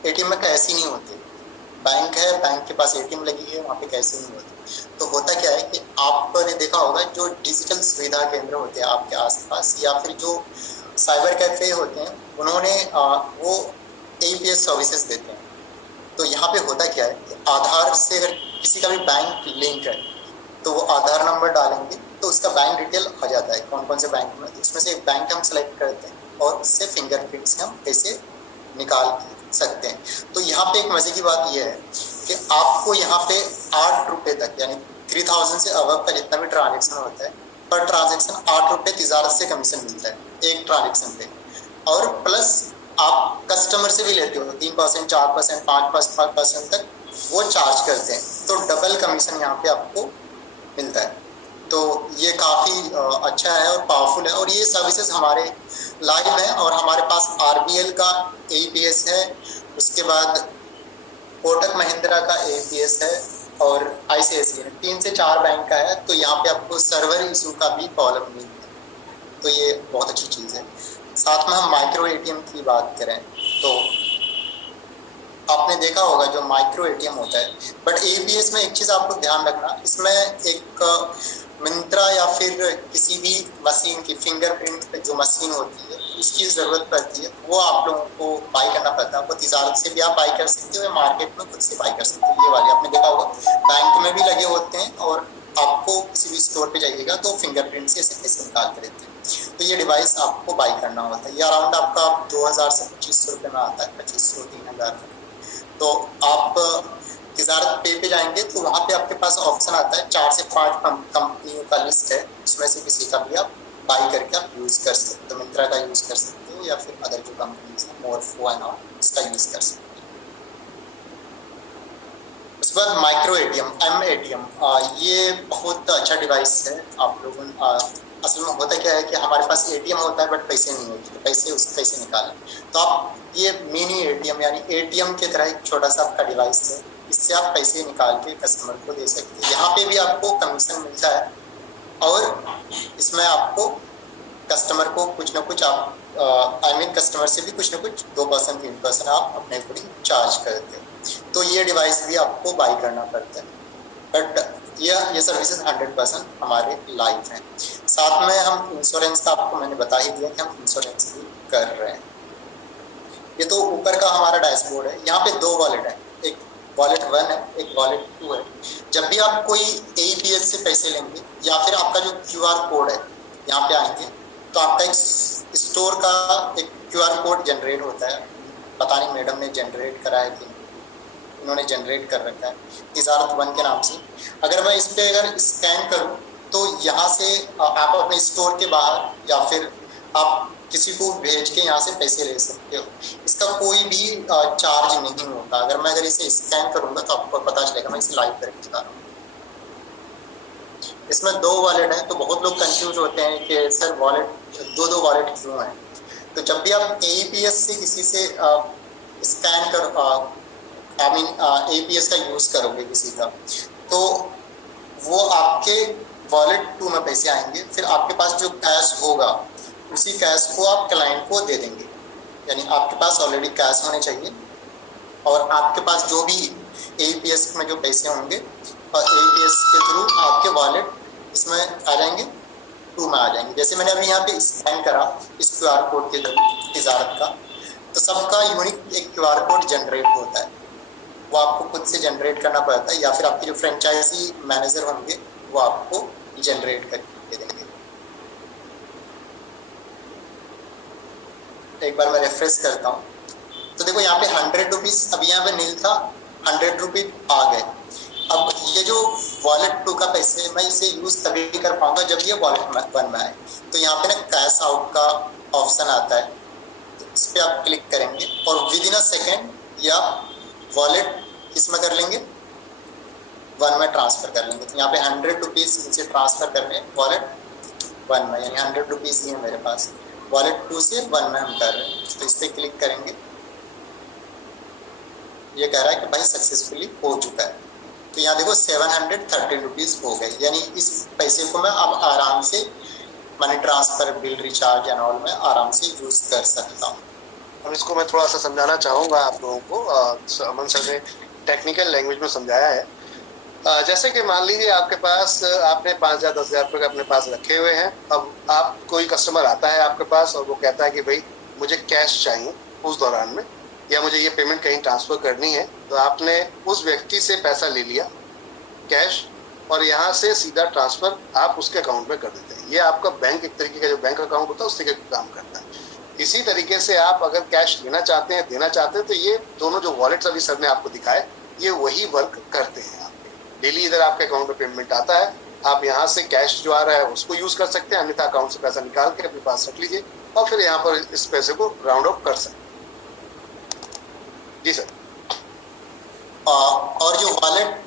ATM में कैश ही नहीं होते, बैंक है, बैंक के पास ATM लगी है, वहाँ पे कैश ही नहीं होते। तो होता क्या है कि आपने देखा होगा जो डिजिटल सुविधा केंद्र होते हैं आपके आसपास या फिर जो साइबर कैफे होते हैं, उन्होंने वो APS सर्विसेज देते हैं। तो यहाँ पे होता क्या है कि आधार से अगर किसी का भी बैंक लिंक है तो वो आधार नंबर डालेंगे तो उसका बैंक डिटेल आ जाता है, कौन कौन से बैंक में, उसमें से एक बैंक हम सेलेक्ट करते हैं और उससे फिंगरप्रिंट से हम पैसे निकाल सकते हैं। तो यहाँ पे एक मजे की बात यह है कि आपको यहाँ पे 8 रुपये तक, यानी 3000 से अबव का जितना भी ट्रांजेक्शन होता है, पर ट्रांजेक्शन 8 रुपये तिजारत से कमीशन मिलता है एक ट्रांजेक्शन पे। और प्लस आप कस्टमर से भी लेते हो 3%, 4%, 5% तक वो चार्ज करते हैं, तो डबल कमीशन यहाँ पे आपको मिलता है। तो ये काफ़ी अच्छा है और पावरफुल है और ये सर्विसेज हमारे लाइव हैं और हमारे पास RBL का APS है, उसके बाद कोटक महिंद्रा का APS है और ICICI 3 से 4 बैंक का है। तो यहाँ पे आपको सर्वर इशू का भी प्रॉब्लम नहीं है, तो ये बहुत अच्छी चीज़ है। साथ में हम माइक्रो ATM की बात करें तो आपने देखा होगा जो माइक्रो ATM होता है, बट APS में एक चीज़ आपको ध्यान रखना, इसमें एक मिंत्रा या फिर किसी भी मशीन की फिंगरप्रिंट जो मशीन होती है उसकी ज़रूरत पड़ती है, वो आप लोगों को बाई करना पड़ता है। आपको तिजारत से भी आप बाई कर सकते हो या मार्केट में खुद से बाई कर सकते हो। ये वाली आपने देखा होगा बैंक में भी लगे होते हैं और आपको किसी भी स्टोर पे जाइएगा तो फिंगरप्रिंट से ऐसे पैसे निकाल कर देते हैं। तो ये डिवाइस आपको बाई करना होता है, ये अराउंड आपका 2000 से 2500 रुपये में आता है, 2500 3000 में। तो आप तिजारत पे जाएंगे तो वहाँ पे आपके पास ऑप्शन आता है, 4 से 5 कंपनियों का लिस्ट है, उसमें से किसी का भी आप बाई करके आप यूज़ कर सकते हो। तो मिंत्रा का यूज़ कर सकते हो या फिर अदर जो कंपनीज हैं, मोरफो एंड ऑल, इसका यूज़ कर सकते हो। उसके बाद माइक्रो ATM, ये बहुत अच्छा डिवाइस है। आप लोगों असल में होता क्या है कि हमारे पास ATM होता है बट पैसे नहीं होते, तो पैसे निकालें तो आप ये मिनी ATM यानी ATM की तरह एक छोटा सा आपका डिवाइस है, इससे आप पैसे निकाल के कस्टमर को दे सकते हैं। यहाँ पे भी आपको कमीशन मिलता है और इसमें आपको कस्टमर को कुछ ना कुछ आप कस्टमर से भी कुछ ना कुछ 2% 3% आप अपने अकॉर्डिंग चार्ज करते हो। तो ये डिवाइस भी आपको बाई करना पड़ता है, बट ये सर्विसेज 100% हमारे लाइव हैं। साथ में हम इंश्योरेंस का आपको मैंने बता ही दिया कि हम इंश्योरेंस भी कर रहे हैं। ये तो ऊपर का हमारा डैशबोर्ड है, यहाँ पे 2 वॉलेट है, एक वॉलेट 1 है, एक वॉलेट 2 है। जब भी आप कोई APS से पैसे लेंगे या फिर आपका जो QR कोड है यहाँ पे आएंगे तो आपका एक स्टोर का एक QR कोड जनरेट होता है। पता नहीं मैडम ने जनरेट करा है कि उन्होंने जनरेट कर रखा है तिजारत 1 के नाम से। अगर मैं इस पर अगर स्कैन करूँ तो यहाँ से आप अपने स्टोर के बाहर या फिर आप किसी को भेज के यहाँ से पैसे ले सकते हो। इसका कोई भी चार्ज नहीं होता। अगर मैं इसे स्कैन करूँगा तो आपको पता चलेगा, मैं इसे लाइव करके दिखा रहा हूँ। इसमें 2 वॉलेट हैं, तो बहुत लोग कंफ्यूज होते हैं कि सर वॉलेट 2 वॉलेट क्यों हैं। तो जब भी आप APS से किसी से स्कैन कर APS का यूज़ करोगे किसी का, तो वो आपके वॉलेट 2 में पैसे आएंगे, फिर आपके पास जो कैश होगा उसी कैश को आप क्लाइंट को दे देंगे। यानी आपके पास ऑलरेडी कैश होने चाहिए और आपके पास जो भी APS में जो पैसे होंगे और APS के थ्रू आपके वॉलेट इसमें आ जाएंगे 2 में आ जाएंगे। जैसे मैंने अभी यहाँ पे स्कैन करा इस QR कोड के जो तिजारत का, तो सबका यूनिक एक QR कोड जनरेट होता है, वो आपको खुद से जनरेट करना पड़ता है, या फिर आपके जो फ्रेंचाइजी मैनेजर होंगे वो आपको जनरेट करके देंगे। एक बार मैं रेफ्रेश करता हूँ, तो देखो यहाँ पे 100 रुपीज अभी यहाँ पे नील था, 100 रुपीज आ गए। अब ये जो वॉलेट 2 का पैसे मैं इसे यूज तभी कर पाऊंगा जब ये वॉलेट 1 में आए। तो यहाँ पे ना कैश आउट का ऑप्शन आता है, तो इस पर आप क्लिक करेंगे और विद इन अ सेकेंड या वॉलेट किस में कर लेंगे, 1 में ट्रांसफर कर लेंगे। तो यहाँ पे 100 रुपीज इनसे ट्रांसफर कर रहे हैं वॉलेट 1 में, यानी 100 रुपीज ही है मेरे पास, वॉलेट 2 से 1 में हम कर रहे हैं। तो इस पर क्लिक करेंगे, ये कह रहा है कि भाई सक्सेसफुली हो चुका है। तो यहाँ देखो 713 रुपीज हो गए, यानी इस पैसे को मैं अब आराम से money transfer, bill recharge and all में आराम से यूज कर सकता हूँ। अब इसको मैं थोड़ा सा समझाना चाहूँगा आप लोगों को। अमन सर ने टेक्निकल लैंग्वेज में समझाया है। जैसे कि मान लीजिए आपके पास आपने 5,000 10,000 रुपये अपने पास रखे हुए हैं। अब आप कोई कस्टमर आता है आपके पास और वो कहता है कि भाई मुझे कैश चाहिए उस दौरान में, या मुझे ये पेमेंट कहीं ट्रांसफ़र करनी है। तो आपने उस व्यक्ति से पैसा ले लिया कैश, और यहाँ से सीधा ट्रांसफ़र आप उसके अकाउंट में कर देते हैं। ये आपका बैंक, एक तरीके का जो बैंक अकाउंट होता है उस तरीके का काम करता है। इसी तरीके से आप अगर कैश लेना चाहते हैं, देना चाहते हैं, तो ये दोनों जो वॉलेट्स अभी सर ने आपको दिखाए, ये वही वर्क करते हैं। आप डेली इधर आपके अकाउंट में पेमेंट आता है, आप यहाँ से कैश जो आ रहा है उसको यूज़ कर सकते हैं, अन्यथा अकाउंट से पैसा निकाल के अपने पास रख लीजिए और फिर यहाँ पर इस पैसे को राउंड ऑफ कर सकते हैं। जी सर। और जो वॉलेट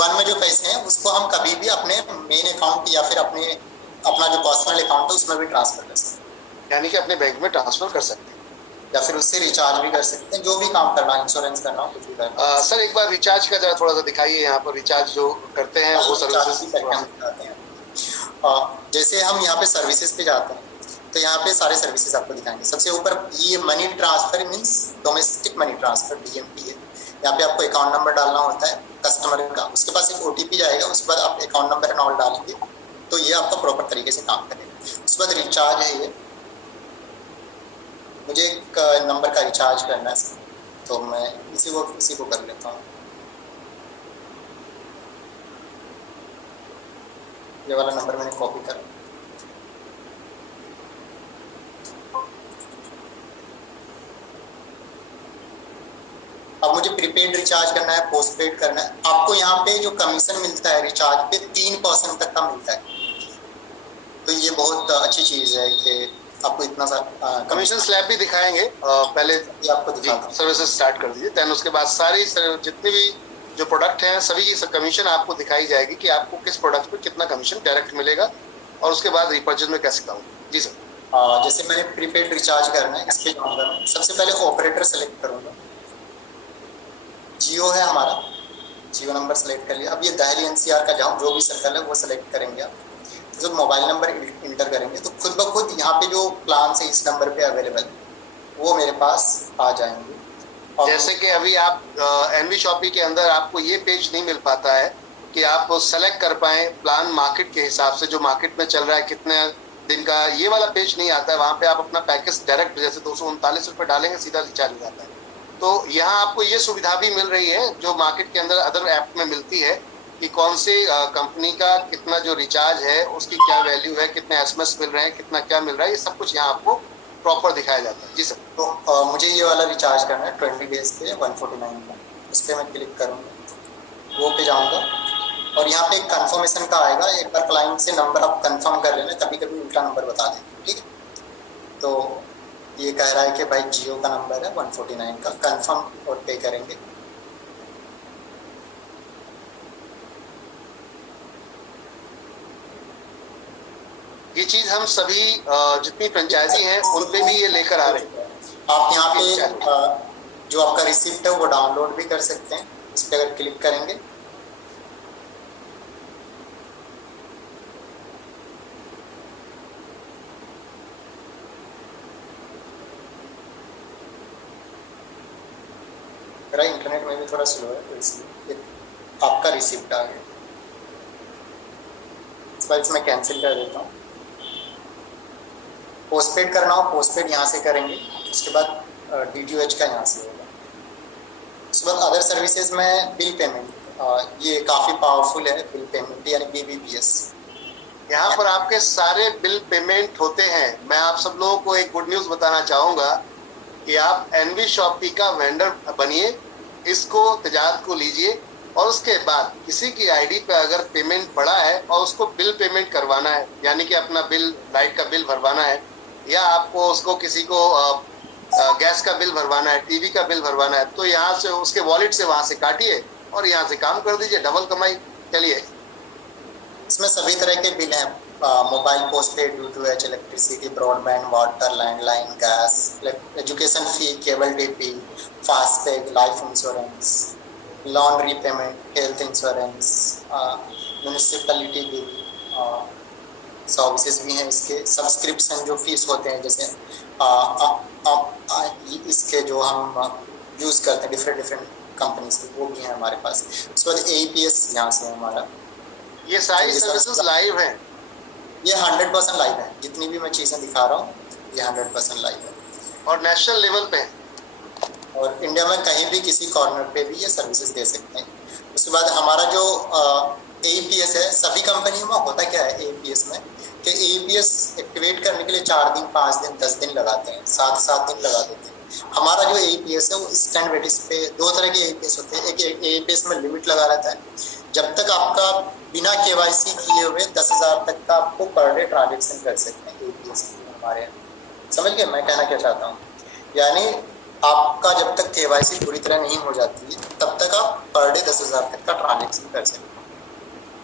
1 में जो पैसे हैं उसको हम कभी भी अपने मेन अकाउंट या फिर अपना जो पर्सनल अकाउंट है उसमें भी ट्रांसफर कर सकते हैं, यानी कि अपने बैंक में ट्रांसफर कर सकते हैं, या फिर उससे रिचार्ज भी कर सकते हैं, जो भी काम करना, इंश्योरेंस करना, कुछ भी करना। सर एक बार रिचार्ज का जरा थोड़ा सा दिखाइए, यहाँ पर रिचार्ज जो करते हैं वो सर्विसेज दिखाते हैं। जैसे हम यहाँ पे सर्विसेज पे जाते हैं तो यहाँ पे सारे सर्विसेज आपको दिखाएंगे। सबसे ऊपर ये money transfer means domestic money transfer, DMT है। यहाँ पे आपको अकाउंट नंबर डालना होता है कस्टमर का, उसके पास एक OTP जाएगा, उसके बाद आप अकाउंट नंबर एंड ऑल डालेंगे तो ये आपका प्रॉपर तरीके से काम करेगा। उसके बाद रिचार्ज है, ये मुझे एक नंबर का रिचार्ज करना है तो मैं इसी को कर लेता हूँ। ये वाला नंबर मैंने कॉपी कर, अब मुझे प्रीपेड रिचार्ज करना है, पोस्ट पेड करना है। आपको यहाँ पे जो कमीशन मिलता है रिचार्ज पे 3% तक का मिलता है, तो ये बहुत अच्छी चीज़ है कि आपको इतना सा कमीशन स्लैब भी दिखाएंगे। पहले आपको दिखाता सर्विसेज स्टार्ट कर दीजिए, देन उसके बाद सारी जितने भी जो प्रोडक्ट हैं सभी की कमीशन आपको दिखाई जाएगी कि आपको किस प्रोडक्ट पे कितना कमीशन डायरेक्ट मिलेगा, और उसके बाद रिपर्चेज में कैसे काम। जी सर। जैसे मैंने प्रीपेड रिचार्ज करना है, इस पर जाऊँगा, सबसे पहले ऑपरेटर सेलेक्ट करूँगा। जियो है हमारा, जियो नंबर सेलेक्ट कर लिया। अब ये दहली NCR का जहाँ जो भी सर्कल है वो सेलेक्ट करेंगे आप। तो मोबाइल नंबर इंटर करेंगे तो खुद ब खुद यहाँ पे जो प्लान है इस नंबर पे अवेलेबल वो मेरे पास आ जाएंगे। जैसे कि अभी आप NV शॉपी के अंदर आपको ये पेज नहीं मिल पाता है कि आप सेलेक्ट कर पाएँ प्लान मार्केट के हिसाब से, जो मार्केट में चल रहा है कितने दिन का, ये वाला पेज नहीं आता है। वहाँ पे आप अपना पैकेज डायरेक्ट जैसे 239 रुपये डालेंगे सीधा रिचार्ज हो जाता है। तो यहाँ आपको ये सुविधा भी मिल रही है जो मार्केट के अंदर अदर ऐप में मिलती है कि कौन सी कंपनी का कितना जो रिचार्ज है उसकी क्या वैल्यू है, कितने SMS मिल रहे हैं, कितना क्या मिल रहा है, ये सब कुछ यहाँ आपको प्रॉपर दिखाया जाता है। जी सर। तो मुझे ये वाला रिचार्ज करना है 20 डेज के 149 का, उस पर मैं क्लिक करूँगा, वो पे जाऊँगा और यहाँ पे एक कन्फर्मेशन का आएगा। एक बार क्लाइंट से नंबर आप कन्फर्म कर लेना, कभी कभी उल्टा नंबर बता देंगे, ठीक है। तो ये कह रहा है कि भाई जियो का नंबर है 149 का, कंफर्म और पे करेंगे। ये चीज हम सभी जितनी फ्रेंचाइजी हैं उन पे भी ये लेकर आ रहे हैं। आप यहाँ पे जो आपका रिसिप्ट है वो डाउनलोड भी कर सकते हैं, इस पर अगर क्लिक करेंगे मेरा इंटरनेट में भी थोड़ा स्लो है तो इसलिए आपका रिसिप्ट आ गया। इस बार इसमें कैंसिल कर देता हूँ। पोस्टपेड करना हो पोस्टपेड यहाँ से करेंगे, उसके बाद DTH का यहाँ से होगा। उसके बाद अदर सर्विसेज में बिल पेमेंट, ये काफ़ी पावरफुल है बिल पेमेंट यानी BBPS। यहाँ पर आपके सारे बिल पेमेंट होते हैं। मैं आप सब लोगों को एक गुड न्यूज़ बताना चाहूँगा कि आप एनवी शॉपी का वेंडर बनिए, इसको तजारत को लीजिए और उसके बाद किसी की आईडी पे अगर पेमेंट पड़ा है और उसको बिल पेमेंट करवाना है, यानी कि अपना बिल लाइट का बिल भरवाना है या आपको उसको किसी को गैस का बिल भरवाना है, टीवी का बिल भरवाना है, तो यहाँ से उसके वॉलेट से वहाँ से काटिए और यहाँ से काम कर दीजिए, डबल कमाई। चलिए, इसमें सभी तरह के बिल हैं, mobile postpaid, DTH, electricity, broadband, water, landline, gas, education fee, cable TV, FASTag, life insurance, laundry payment, health insurance, municipality bill, services भी हैं इसके, सब्सक्रिप्शन जो फीस होते हैं जैसे इसके जो हम यूज़ करते हैं डिफरेंट कंपनीज के, वो भी हैं हमारे पास। उसके बाद APS यहाँ से हमारा, ये सारी सर्विसेज लाइव हैं, ये 100% लाइव है, जितनी भी मैं चीज़ें दिखा रहा हूँ ये 100% लाइव है और नेशनल लेवल पे, और इंडिया में कहीं भी किसी कॉर्नर पे भी ये सर्विसेज दे सकते हैं। उसके बाद हमारा जो APS है, सभी कंपनियों में होता क्या है APS में कि APS एक्टिवेट करने के लिए 4 दिन 5 दिन 10 दिन लगाते हैं, 7 दिन लगा देते हैं। हमारा जो APS है वो स्टैंड बेसिस पे, 2 तरह के APS होते हैं। एक APS में लिमिट लगा रहता है, जब तक आपका बिना KYC किए हुए 10,000 तक का आपको पर डे ट्रांजेक्शन कर सकते हैं APS हमारे यहाँ। समझ गए मैं कहना क्या चाहता हूँ? यानी आपका जब तक KYC पूरी तरह नहीं हो जाती है तब तक आप पर डे 10,000 तक का ट्रांजेक्शन कर सकते हैं,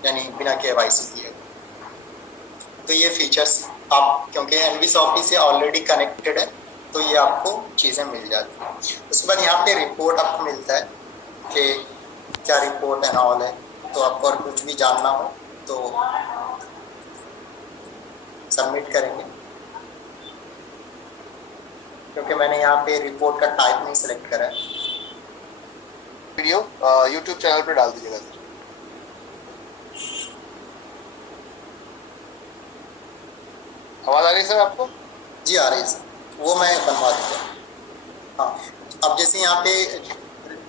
यानी बिना KYC किए। तो ये फीचर्स आप, क्योंकि एनवी शॉपी से ऑलरेडी कनेक्टेड है तो ये आपको चीज़ें मिल जाती हैं। उसके बाद यहाँ पे रिपोर्ट आपको मिलता है कि क्या रिपोर्ट एंड ऑल है, तो आपको और कुछ भी जानना हो तो सबमिट करेंगे, क्योंकि मैंने यहाँ पे रिपोर्ट का टाइप नहीं सिलेक्ट करा है। वीडियो YouTube चैनल पे डाल दीजिएगा सर। आवाज आ रही है सर आपको? जी आ रही है सर, वो मैं बनवा दूँगा। हाँ, अब जैसे यहाँ पे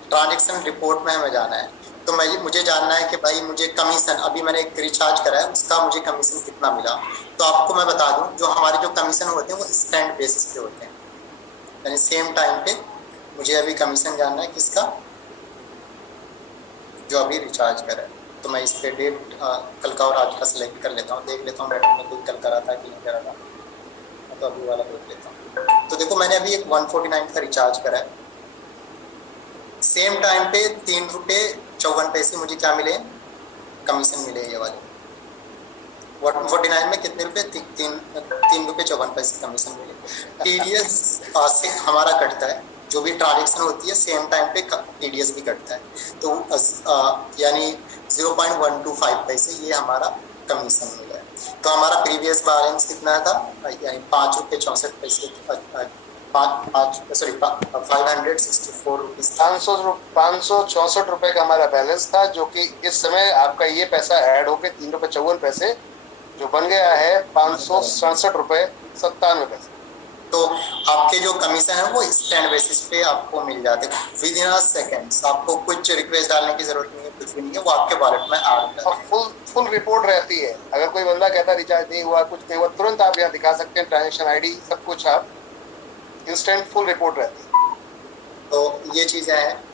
ट्रांजेक्शन रिपोर्ट में हमें जाना है, तो मुझे जानना है कि भाई मुझे कमीशन, अभी मैंने एक रिचार्ज करा है उसका मुझे कमीशन कितना मिला। तो आपको मैं बता दूं, जो हमारे जो कमीशन होते हैं वो स्टैंड बेसिस पे होते हैं, यानी सेम टाइम पे मुझे अभी कमीशन जानना है किसका, जो अभी रिचार्ज करा है। तो मैं इस पे डेट कल का और आज का सिलेक्ट कर लेता हूँ, देख लेता हूँ नेट में कोई कल करा था कि नहीं करा था, तो अभी वाला देख लेता हूँ। तो देखो मैंने अभी एक 149 का रिचार्ज करा है, सेम टाइम पे 3 रुपये 54 पैसे मुझे क्या मिले, कमीशन मिले ये वाले। 149 में कितने रुपए, 3 रुपये 54 पैसे कमीशन मिले। TDS से हमारा कटता है, जो भी ट्रांजेक्शन होती है सेम टाइम पे TDS भी कटता है, तो यानी 0.125 पैसे ये हमारा कमीशन मिला है। तो हमारा प्रीवियस बैलेंस कितना था, यानी 5 रुपये 64 पैसे, 564 रुपए का हमारा बैलेंस था, जो कि इस समय आपका ये पैसा ऐड होकर 3 रुपये 54 पैसे जो बन गया है 567 रुपये 97 पैसे। तो आपके जो कमीशन है वो स्टैंड बेसिस पे आपको मिल जाते हैं विद इन सेकेंड्स। आपको कुछ रिक्वेस्ट डालने की जरूरत नहीं है, कुछ भी नहीं है, वो आपके वॉलेट में ऐड होता है और फुल रिपोर्ट रहती है। अगर कोई बंदा कहता रिचार्ज नहीं हुआ, कुछ नहीं हुआ, तुरंत आप यहाँ दिखा सकते हैं, ट्रांजेक्शन ID सब कुछ, आप इंस्टेंट फुल रिपोर्ट रहती है। तो ये चीज़ें हैं।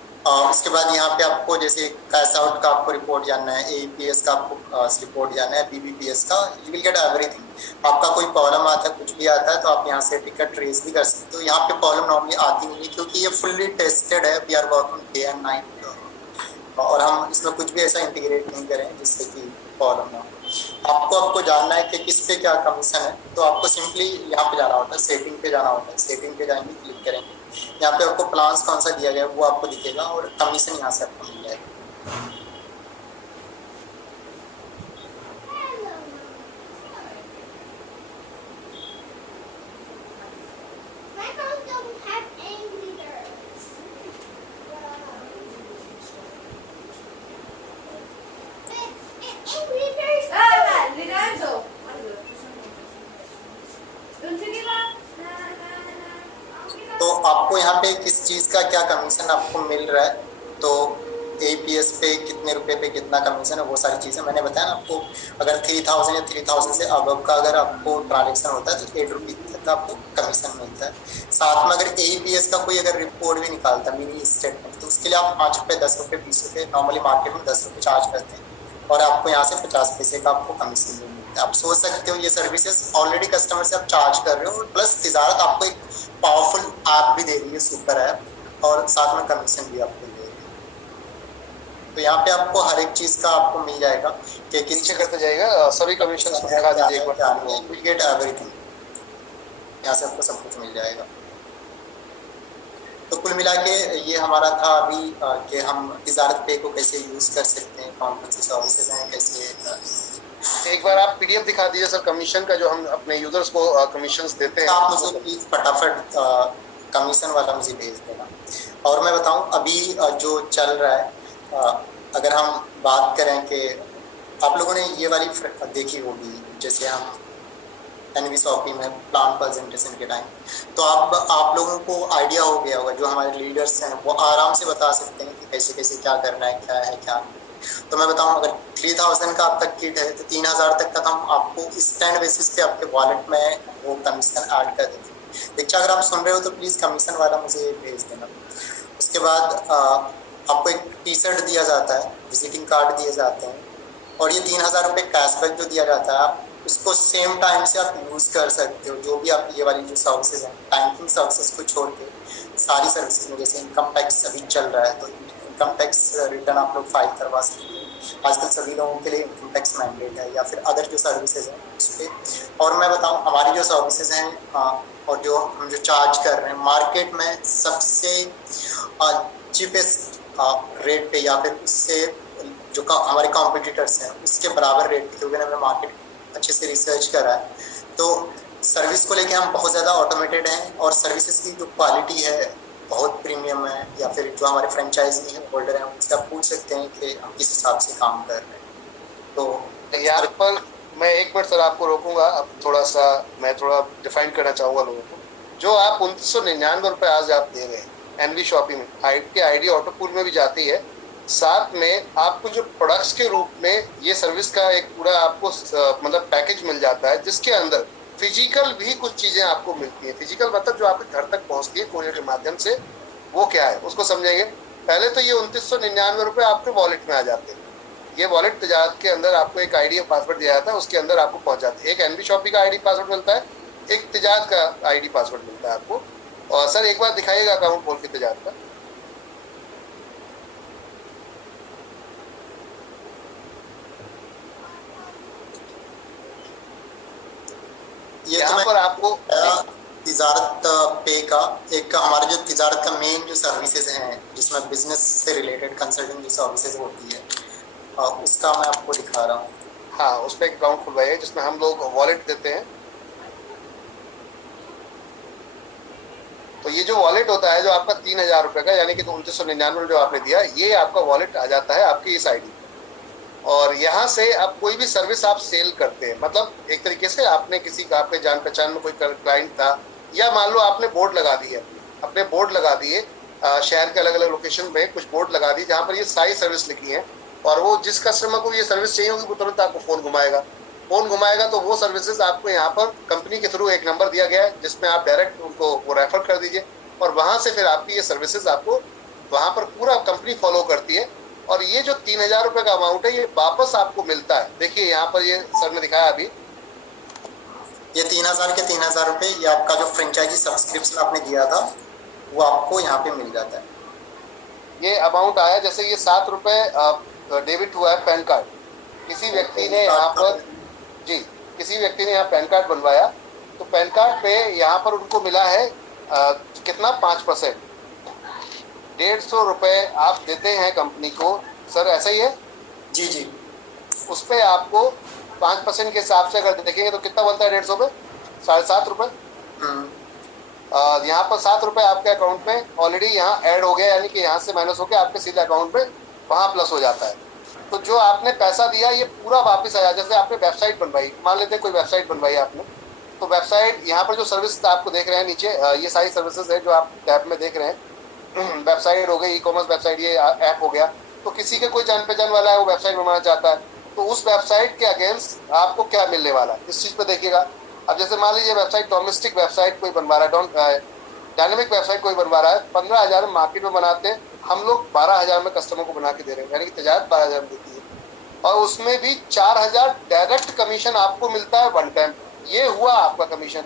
इसके बाद यहाँ पे आपको जैसे कैश आउट का आपको रिपोर्ट जानना है, APS का आपको रिपोर्ट जानना है, BBPS का, यू विल गेट एवरीथिंग। आपका कोई प्रॉब्लम आता है, कुछ भी आता है, तो आप यहाँ से टिकट ट्रेस भी कर सकते हो। यहाँ पे प्रॉब्लम नॉर्मली आती नहीं है, क्योंकि ये फुल्ली टेस्टेड है, we are working day and night, और हम इसमें कुछ भी ऐसा इंटीग्रेट नहीं करें जिससे कि प्रॉब्लम ना हो। आपको जानना है कि किस पे क्या कमीशन है, तो आपको सिंपली यहाँ पे जाना होता है, सेटिंग पे जाना होता है। सेटिंग पे जाएंगे, क्लिक करेंगे, यहाँ पे आपको प्लान्स कौन सा दिया गया है वो आपको दिखेगा, और कमीशन यहाँ से आपको मिल जाएगा। Don't you give up? यहाँ पे किस चीज़ का क्या कमीशन आपको मिल रहा है, तो APS पे कितने रुपए पे कितना कमीशन है, वो सारी चीज़ें मैंने बताया ना आपको। अगर 3000 या 3000 से अबव का अगर आपको ट्रांजेक्शन होता है तो 8 रुपये तक का आपको कमीशन मिलता है। साथ में अगर APS का कोई अगर रिपोर्ट भी निकालता है, मिनी स्टेटमेंट, तो उसके लिए आप 5 रुपये, 10 रुपये, 20 रुपये, नॉर्मली मार्केट में 10 रुपये चार्ज करते हैं और आपको यहाँ से 50 पैसे का आपको कमीशन भी मिलता है। आप सोच सकते हो ये सर्विसेज ऑलरेडी कस्टमर से आप चार्ज कर रहे हो, और प्लस तिजारत आपको एक पावरफुल ऐप भी दे रही है, सुपर ऐप, और साथ में कमीशन भी आपको दे रही है। तो यहाँ पे आपको हर एक चीज़ का आपको मिल जाएगा कि किस नीचे करते जाएगा सभी कमीशन दिखा दीजिए एक बार। विल गेट एवरीथिंग, यहाँ से आपको सब कुछ मिल जाएगा। तो कुल मिला के ये हमारा था अभी कि हम तिजारत पे को कैसे यूज़ कर सकते हैं, कौन कौन सी सर्विसेज हैं, कैसे। एक बार आप PDF दिखा दीजिए सर कमीशन का, जो हम अपने यूजर्स को कमीशंस देते हैं। आप मुझे प्लीज़ फटाफट कमीशन वाला मुझे भेज देना। और मैं बताऊं अभी जो चल रहा है, अगर हम बात करें कि आप लोगों ने ये वाली देखी होगी, जैसे हम NV शॉपी में प्लान प्रेजेंटेशन के टाइम, तो आप लोगों को आइडिया हो गया होगा, जो हमारे लीडर्स हैं वो आराम से बता सकते हैं कि कैसे कैसे क्या करना है, क्या है क्या नहीं। तो मैं बताऊं, अगर 3000 का आपका किट है तो 3000 तक का हम आपको स्टैंड बेसिस पे आपके वॉलेट में वो कमीशन ऐड कर देंगे। देखिए अगर आप सुन रहे हो तो प्लीज़ कमीशन वाला मुझे भेज देना। उसके बाद आपको एक T-शर्ट दिया जाता है, विजिटिंग कार्ड दिए जाते हैं, और ये 3000 रुपये कैशबैक जो दिया जाता है, आप उसको सेम टाइम से आप यूज़ कर सकते हो। जो भी आप ये वाली जो सर्विसेज हैं, बैंकिंग सर्विसेज को छोड़ के सारी सर्विसेज में, जैसे इनकम टैक्स अभी चल रहा है तो इनकम टैक्स रिटर्न आप लोग फाइल करवा सकते हैं। आजकल सभी लोगों के लिए इनकम टैक्स मैंडेट है, या फिर अदर जो सर्विसेज हैं उस पर। और मैं बताऊं हमारी जो सर्विसेज हैं और जो हम जो चार्ज कर रहे हैं मार्केट में सबसे चीपेस्ट रेट पे, या फिर उससे जो हमारे कॉम्पिटिटर्स हैं उसके बराबर रेट पे, क्योंकि हमने मार्केट अच्छे से रिसर्च करा है। तो सर्विस को लेके हम बहुत ज़्यादा ऑटोमेटेड हैं, और सर्विसेज की जो क्वालिटी है बहुत प्रीमियम है। या फिर जो हमारे फ्रेंचाइजी हैं, होल्डर हैं, उनसे आप पूछ सकते हैं कि हम किस हिसाब से काम कर रहे हैं। तो यहाँ पर मैं 1 मिनट सर आपको रोकूंगा। अब मैं थोड़ा डिफाइन करना चाहूँगा लोगों को। जो आप 2999 रुपये आज आप दे रहे हैं NV शॉपिंग में, आपके ID ऑटो पूल में भी जाती है, साथ में आपको जो प्रोडक्ट्स के रूप में ये सर्विस का एक पूरा आपको मतलब पैकेज मिल जाता है, जिसके अंदर फिजिकल भी कुछ चीज़ें आपको मिलती हैं। फिजिकल मतलब जो आपके घर तक पहुंचती है कोरियर के माध्यम से, वो क्या है उसको समझेंगे। पहले तो ये 2999 रुपये आपके वॉलेट में आ जाते हैं। ये वॉलेट तिजारत के अंदर आपको एक ID और पासवर्ड दिया जाता है, उसके अंदर आपको पहुंच जाती है। एक NV शॉपी का ID पासवर्ड मिलता है, एक तिजारत का ID पासवर्ड मिलता है आपको। और सर एक बार दिखाइएगा अकाउंट खोल के तिजारत का। यहाँ पर आपको तिजारत पे का एक हमारा जो तिजारत का मेन जो सर्विसेज हैं, जिसमें बिजनेस से रिलेटेड कंसल्टिंग जो सर्विसेज होती है, उसका मैं आपको दिखा रहा हूँ। हाँ, उस पर एक अकाउंट खुलवाइए जिसमें हम लोग वॉलेट देते हैं। तो ये जो वॉलेट होता है, जो आपका 3000 रुपये का, यानी कि 2999 जो आपने दिया, ये आपका वॉलेट आ जाता है आपकी इस ID। और यहाँ से आप कोई भी सर्विस आप सेल करते हैं, मतलब एक तरीके से आपने किसी का, आपके जान पहचान में कोई क्लाइंट था, या मान लो आपने बोर्ड लगा दिए, अपने बोर्ड लगा दिए शहर के अलग अलग लोकेशन पे कुछ बोर्ड लगा दिए जहाँ पर ये सारी सर्विस लिखी है, और वो जिस कस्टमर को ये सर्विस चाहिए होगी वो तुरंत आपको फ़ोन घुमाएगा। तो वो सर्विसेज आपको यहाँ पर कंपनी के थ्रू एक नंबर दिया गया है, जिसमें आप डायरेक्ट उनको वो रेफर कर दीजिए, और वहाँ से फिर आपकी ये सर्विसेज आपको वहाँ पर पूरा कंपनी फॉलो करती है। और ये जो 3000 रुपये का अमाउंट है, ये वापस आपको मिलता है। देखिए यहाँ पर ये सर ने दिखाया अभी, ये 3000 के 3000 रुपये, ये आपका जो फ्रेंचाइजी सब्सक्रिप्शन आपने दिया था वो आपको यहाँ पे मिल जाता है। ये अमाउंट आया, जैसे ये 7 रुपये डेबिट हुआ है पैन कार्ड। किसी व्यक्ति ने यहाँ पर यहाँ पैन कार्ड बनवाया, तो पैन कार्ड पे यहाँ पर उनको मिला है कितना 5%। 150 रुपये आप देते हैं कंपनी को, सर ऐसा ही है? जी जी। उस पर आपको 5% के हिसाब से अगर देखेंगे तो कितना बनता है 150 पे? 7.5 रुपये। यहाँ पर 7 रुपये आपके अकाउंट में ऑलरेडी यहाँ ऐड हो गया, यानी कि यहाँ से माइनस होकर आपके सीधे अकाउंट में वहाँ प्लस हो जाता है। तो जो आपने पैसा दिया ये पूरा वापस आया। जैसे आपने वेबसाइट बनवाई, मान लेते हैं कोई वेबसाइट बनवाई आपने, तो वेबसाइट यहाँ पर जो सर्विस आपको देख रहे हैं नीचे, ये सारी सर्विसेज है जो आप टैब में देख रहे हैं। वेबसाइट हो गई, ई कॉमर्स वेबसाइट, ये ऐप हो गया। तो किसी के कोई जान पहचान वाला है, वो वेबसाइट बनाना चाहता है, तो उस वेबसाइट के अगेंस्ट आपको क्या मिलने वाला है इस चीज़ पे देखिएगा। अब जैसे मान लीजिए वेबसाइट, डोमेस्टिक वेबसाइट कोई बनवा रहा है, डायनेमिक वेबसाइट कोई बनवा रहा है, 15,000 मार्केट में बनाते हैं, हम लोग 12,000 में कस्टमर को बना के दे रहे हैं, यानी कि तजारत 12,000 में देती है, और उसमें भी 4,000 डायरेक्ट कमीशन आपको मिलता है वन टाइम। ये हुआ आपका कमीशन।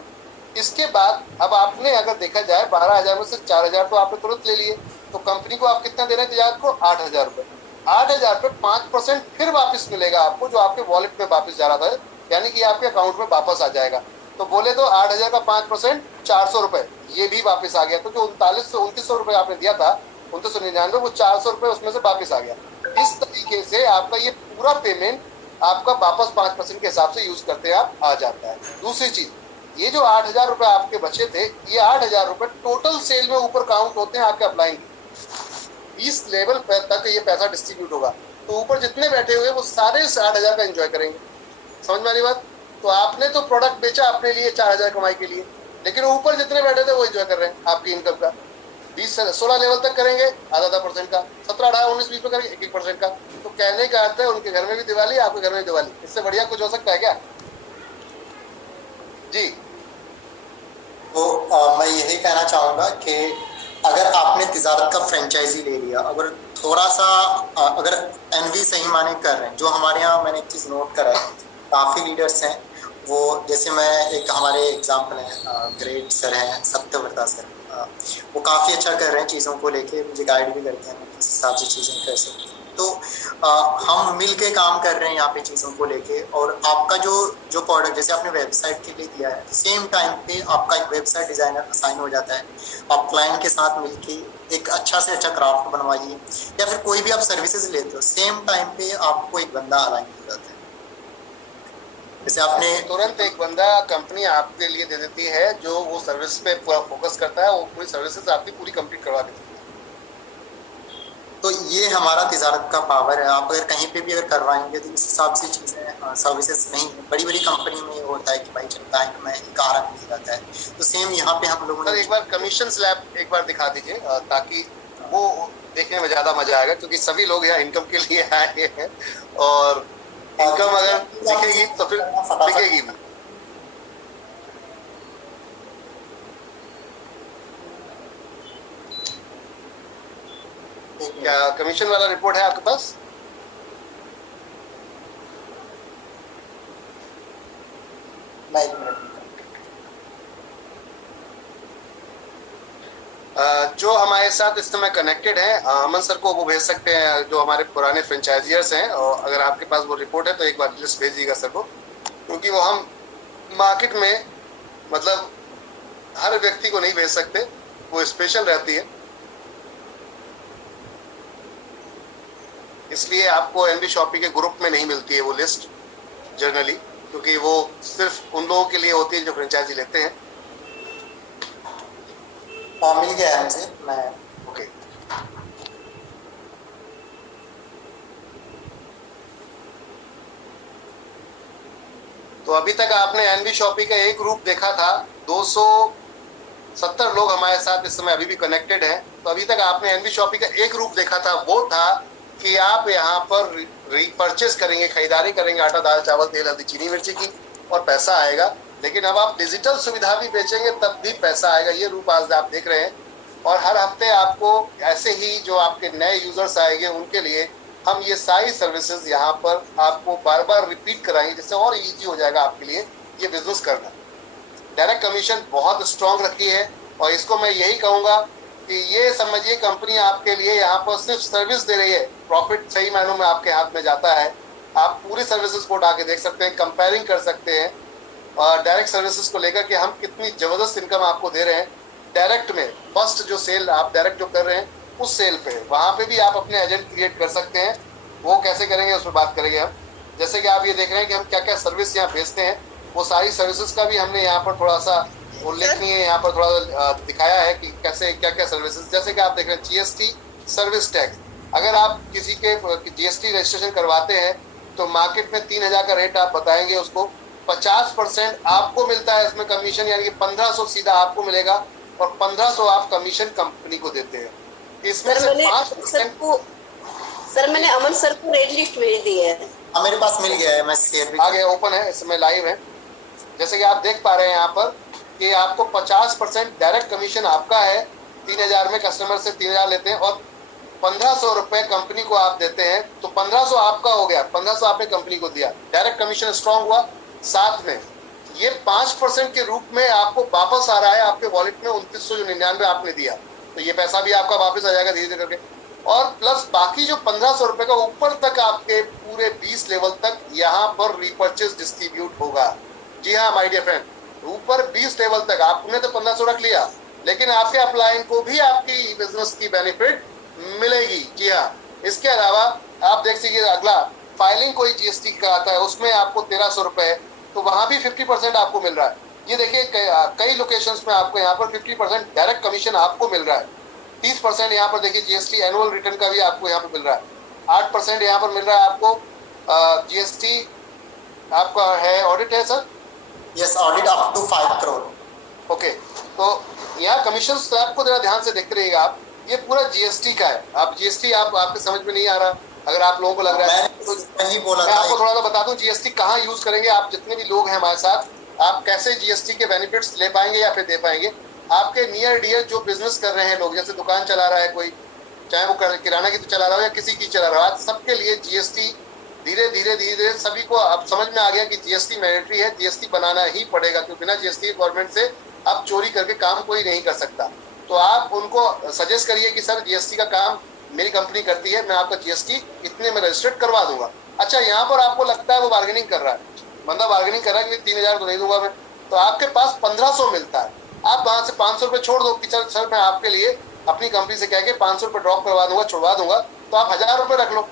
इसके बाद अब आपने अगर देखा जाए 12,000 में से 4,000 तो आपने तुरंत ले लिए, तो कंपनी को आप कितना दे रहे हैं तजारत को? 8,000 रुपये। 8,000 पे 5% फिर वापस मिलेगा आपको, जो आपके वॉलेट में वापस जा रहा था, यानी कि आपके अकाउंट में वापस आ जाएगा। तो बोले तो 8,000 का 5% 400 रुपये, ये भी वापस आ गया। तो जो 2900 रुपये आपने दिया था, 2999, वो 400 रुपये उसमें से वापस आ गया। इस तरीके से आपका ये पूरा पेमेंट आपका वापस 5% के हिसाब से यूज करते हैं आप आ जाता है। दूसरी चीज, ये जो 8,000 रुपये आपके बचे थे, ये 8,000 रुपये टोटल सेल में ऊपर काउंट होते हैं आपके अपलाइन। इस लेवल पर तक ये पैसा डिस्ट्रीब्यूट होगा, तो ऊपर जितने बैठे हुए वो सारे इस 8,000 का एंजॉय करेंगे। समझ में आ रही बात? तो आपने तो प्रोडक्ट बेचा अपने लिए 4,000 कमाई के लिए, लेकिन ऊपर जितने बैठे थे वो एंजॉय कर रहे हैं आपकी इनकम का। 20 से 16 लेवल तक करेंगे आधा % का, 17, 18, 19, 20 पे करेंगे 1% का। तो कहने का अर्थ है उनके घर में भी दिवाली, आपके घर में भी दिवाली। इससे बढ़िया कुछ हो सकता है क्या? जी। तो मैं यही कहना चाहूँगा कि अगर आपने तिजारत का फ्रेंचाइजी ले लिया, अगर थोड़ा सा अगर एनवी सही माने कर रहे हैं, जो हमारे यहाँ मैंने एक चीज़ नोट करा है, काफ़ी लीडर्स हैं वो, जैसे मैं एक हमारे एग्जाम्पल हैं, ग्रेट सर हैं, सत्यव्रता सर, वो काफ़ी अच्छा कर रहे हैं चीज़ों को लेके, मुझे गाइड भी करते हैं किस हिसाब से चीज़ें कर सकते हैं। तो हम मिल के काम कर रहे हैं यहाँ पे चीज़ों को लेके, और आपका जो प्रोडक्ट जैसे आपने वेबसाइट के लिए दिया है, सेम टाइम पे आपका एक वेबसाइट डिज़ाइनर असाइन हो जाता है। आप क्लाइंट के साथ मिलके एक अच्छा से अच्छा क्राफ्ट बनवाइए, या फिर कोई भी आप सर्विसेज लेते हो, सेम टाइम पे आपको एक बंदा अलाइन हो जाता है। जैसे आपने तुरंत एक बंदा कंपनी आपके लिए दे देती है, जो वो सर्विस पे पूरा फोकस करता है, वो पूरी सर्विसेज आपकी पूरी कंप्लीट करवा देती है। तो ये हमारा तिजारत का पावर है। आप अगर कहीं पे भी अगर करवाएंगे तो इस हिसाब से चीज़ें सर्विसेज नहीं है। बड़ी बड़ी कंपनी में ये होता है कि भाई चल बैंक में एक आरक मिल जाता है, तो सेम यहाँ पे हम लोगों ने एक बार कमीशन स्लैब एक बार दिखा दीजिए, ताकि वो देखने में ज़्यादा मजा आएगा, क्योंकि सभी लोग यहाँ इनकम के लिए आए हैं, और इनकम अगर दिखेगी तो फिर दिखेगी भी। क्या कमीशन वाला रिपोर्ट है आपके पास? जो हमारे साथ इस समय कनेक्टेड है, अमन सर को वो भेज सकते हैं, जो हमारे पुराने फ्रेंचाइजियर्स हैं, और अगर आपके पास वो रिपोर्ट है तो एक बार लिस्ट भेजिएगा सर को, क्योंकि वो हम मार्केट में मतलब हर व्यक्ति को नहीं भेज सकते, वो स्पेशल रहती है, इसलिए आपको एनबी शॉपी के ग्रुप में नहीं मिलती है वो लिस्ट जनरली, क्योंकि वो सिर्फ उन लोगों के लिए होती है जो फ्रेंचाइजी लेते हैं। मिल गया है मुझे, मैं ओके। तो अभी तक आपने एनबी शॉपी का एक ग्रुप देखा था, 270 लोग हमारे साथ इस समय अभी भी कनेक्टेड हैं। तो अभी तक आपने एनबी शॉपी का एक ग्रुप देखा था, वो था कि आप यहाँ पर रीपरचेस करेंगे, खरीदारी करेंगे आटा दाल चावल तेल हल्दी चीनी मिर्ची की, और पैसा आएगा। लेकिन अब आप डिजिटल सुविधा भी बेचेंगे तब भी पैसा आएगा। ये रूप आज आप देख रहे हैं, और हर हफ्ते आपको ऐसे ही जो आपके नए यूजर्स आएंगे उनके लिए हम ये सारी सर्विसेज यहाँ पर आपको बार बार रिपीट कराएंगे, जिससे और इजी हो जाएगा आपके लिए ये बिजनेस करना। डायरेक्ट कमीशन बहुत स्ट्रॉन्ग रखी है, और इसको मैं यही कहूँगा कि ये समझिए कंपनी आपके लिए यहाँ पर सिर्फ सर्विस दे रही है, प्रॉफिट सही मायनों में आपके हाथ में जाता है। आप पूरी सर्विसेज को उठा के देख सकते हैं, कंपेयरिंग कर सकते हैं, और डायरेक्ट सर्विसेज को लेकर के हम कितनी ज़बरदस्त इनकम आपको दे रहे हैं। डायरेक्ट में फर्स्ट जो सेल आप डायरेक्ट जो कर रहे हैं उस सेल पे, वहाँ पे भी आप अपने एजेंट क्रिएट कर सकते हैं। वो कैसे करेंगे उस पर बात करेंगे हम। जैसे कि आप ये देख रहे हैं कि हम क्या क्या सर्विस यहाँ भेजते हैं, वो सारी सर्विसेज का भी हमने यहाँ पर थोड़ा सा उल्लेखनीय यहाँ पर थोड़ा दिखाया है कि कैसे क्या क्या सर्विसेज। जैसे कि आप देख रहे हैं जीएसटी सर्विस टैक्स, अगर आप किसी के जीएसटी रजिस्ट्रेशन करवाते हैं तो मार्केट में 3,000 का रेट आप बताएंगे उसको, 50% आपको मिलता है इसमें कमीशन, यानी कि 1500 सीधा आपको मिलेगा और 1500 आप कमीशन कंपनी को देते हैं। इसमें से 5%। सर मैंने अमन सर को रेड लिस्ट भेज दी है। मेरे पास मिल गया है, मैं शेयर भी आगे ओपन है, इसमें लाइव है। जैसे कि आप देख पा रहे हैं यहाँ पर कि आपको 50% डायरेक्ट कमीशन आपका है, 3000 में कस्टमर से 3000 लेते हैं और 1500 रुपए कंपनी को आप देते हैं, तो 1500 आपका हो गया, 1500 आपने कंपनी को दिया, डायरेक्ट कमीशन स्ट्रांग हुआ। साथ में ये 5% के रूप में आपको वापस आ रहा है आपके वॉलेट में, 2999 आपने दिया, तो ये पैसा भी आपका वापस आ जाएगा धीरे धीरे करके। और प्लस बाकी जो 1500 रुपए का ऊपर तक आपके पूरे 20 लेवल तक यहाँ पर रीपर्चेज डिस्ट्रीब्यूट होगा। जी हाँ माय डियर फ्रेंड, ऊपर 20 लेवल तक आपने तो 1500 रख लिया, लेकिन आपके अपलाइन को भी आपकी बिजनेस की बेनिफिट मिलेगी। जी हाँ, इसके अलावा आप देख सकिए अगला फाइलिंग कोई जीएसटी कराता है उसमें आपको 1300 रुपए, तो वहां भी 50% आपको मिल रहा है। ये देखिए कई लोकेशंस में आपको यहाँ पर 50% डायरेक्ट कमीशन आपको मिल रहा है। 30% यहाँ पर देखिए जीएसटी एनुअल रिटर्न का भी आपको यहाँ पर मिल रहा है। 8% यहाँ पर मिल रहा है आपको जीएसटी आपका है, ऑडिट है sir? Yes, audit up to 5 crore. Okay, तो यहाँ कमीशन स्लैब को जरा ध्यान से देखते रहिएगा आप, ये पूरा जीएसटी का है। आप जीएसटी आपके समझ में नहीं आ रहा, अगर आप लोगों को लग रहा है तो मैं आपको थोड़ा सा बता दूं जीएसटी कहाँ यूज करेंगे। आप जितने भी लोग हैं हमारे साथ, आप कैसे जीएसटी के बेनिफिट्स ले पाएंगे या फिर दे पाएंगे। आपके नियर डियर जो बिजनेस कर रहे हैं लोग, जैसे दुकान चला रहा है कोई, चाहे वो किराना की तो चला रहा हो या किसी की चला रहा हो, आज सबके लिए जीएसटी धीरे धीरे सभी को अब समझ में आ गया कि जीएसटी मैंडेटरी है, जीएसटी बनाना ही पड़ेगा, क्योंकि बिना जीएसटी गवर्नमेंट से अब चोरी करके काम कोई नहीं कर सकता। तो आप उनको सजेस्ट करिए कि सर जीएसटी का काम मेरी कंपनी करती है, मैं आपका जीएसटी इतने में रजिस्टर्ड करवा दूंगा। अच्छा, यहाँ पर आपको लगता है वो बार्गेनिंग कर रहा है, बंदा बार्गेनिंग कर रहा है कि 3000 को नहीं दूंगा मैं, तो आपके पास 1500 मिलता है। आप वहां से 500 रुपये छोड़ दो कि चल सर मैं आपके लिए अपनी कंपनी से कह के 500 रुपये ड्रॉप करवा दूंगा, छुड़वा दूंगा, तो आप 1000 रुपये रख लो।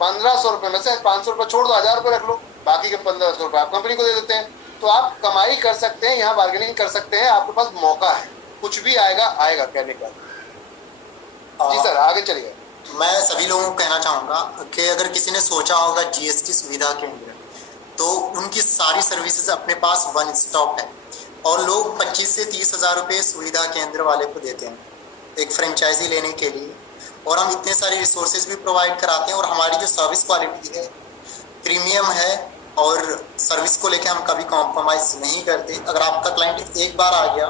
1500 रुपये में से 500 रुपये छोड़ दो, 1000 रुपये रख लो, बाकी के 1500 रुपये आप कंपनी को दे देते हैं। तो आप कमाई कर सकते हैं, यहाँ बार्गेनिंग कर सकते हैं, आपके पास मौका है, कुछ भी आएगा कहने का। जी सर, आगे चलिए। मैं सभी लोगों को कहना चाहूँगा कि अगर किसी ने सोचा होगा जीएसटी सुविधा केंद्र, तो उनकी सारी सर्विसेज अपने पास वन स्टॉप है और लोग 25 से 30 हज़ार रुपये सुविधा केंद्र वाले को देते हैं एक फ्रेंचाइजी लेने के लिए, और हम इतने सारे रिसोर्सेज भी प्रोवाइड कराते हैं और हमारी जो सर्विस क्वालिटी है प्रीमियम है और सर्विस को लेके हम कभी कॉम्प्रोमाइज़ नहीं करते। अगर आपका क्लाइंट एक बार आ गया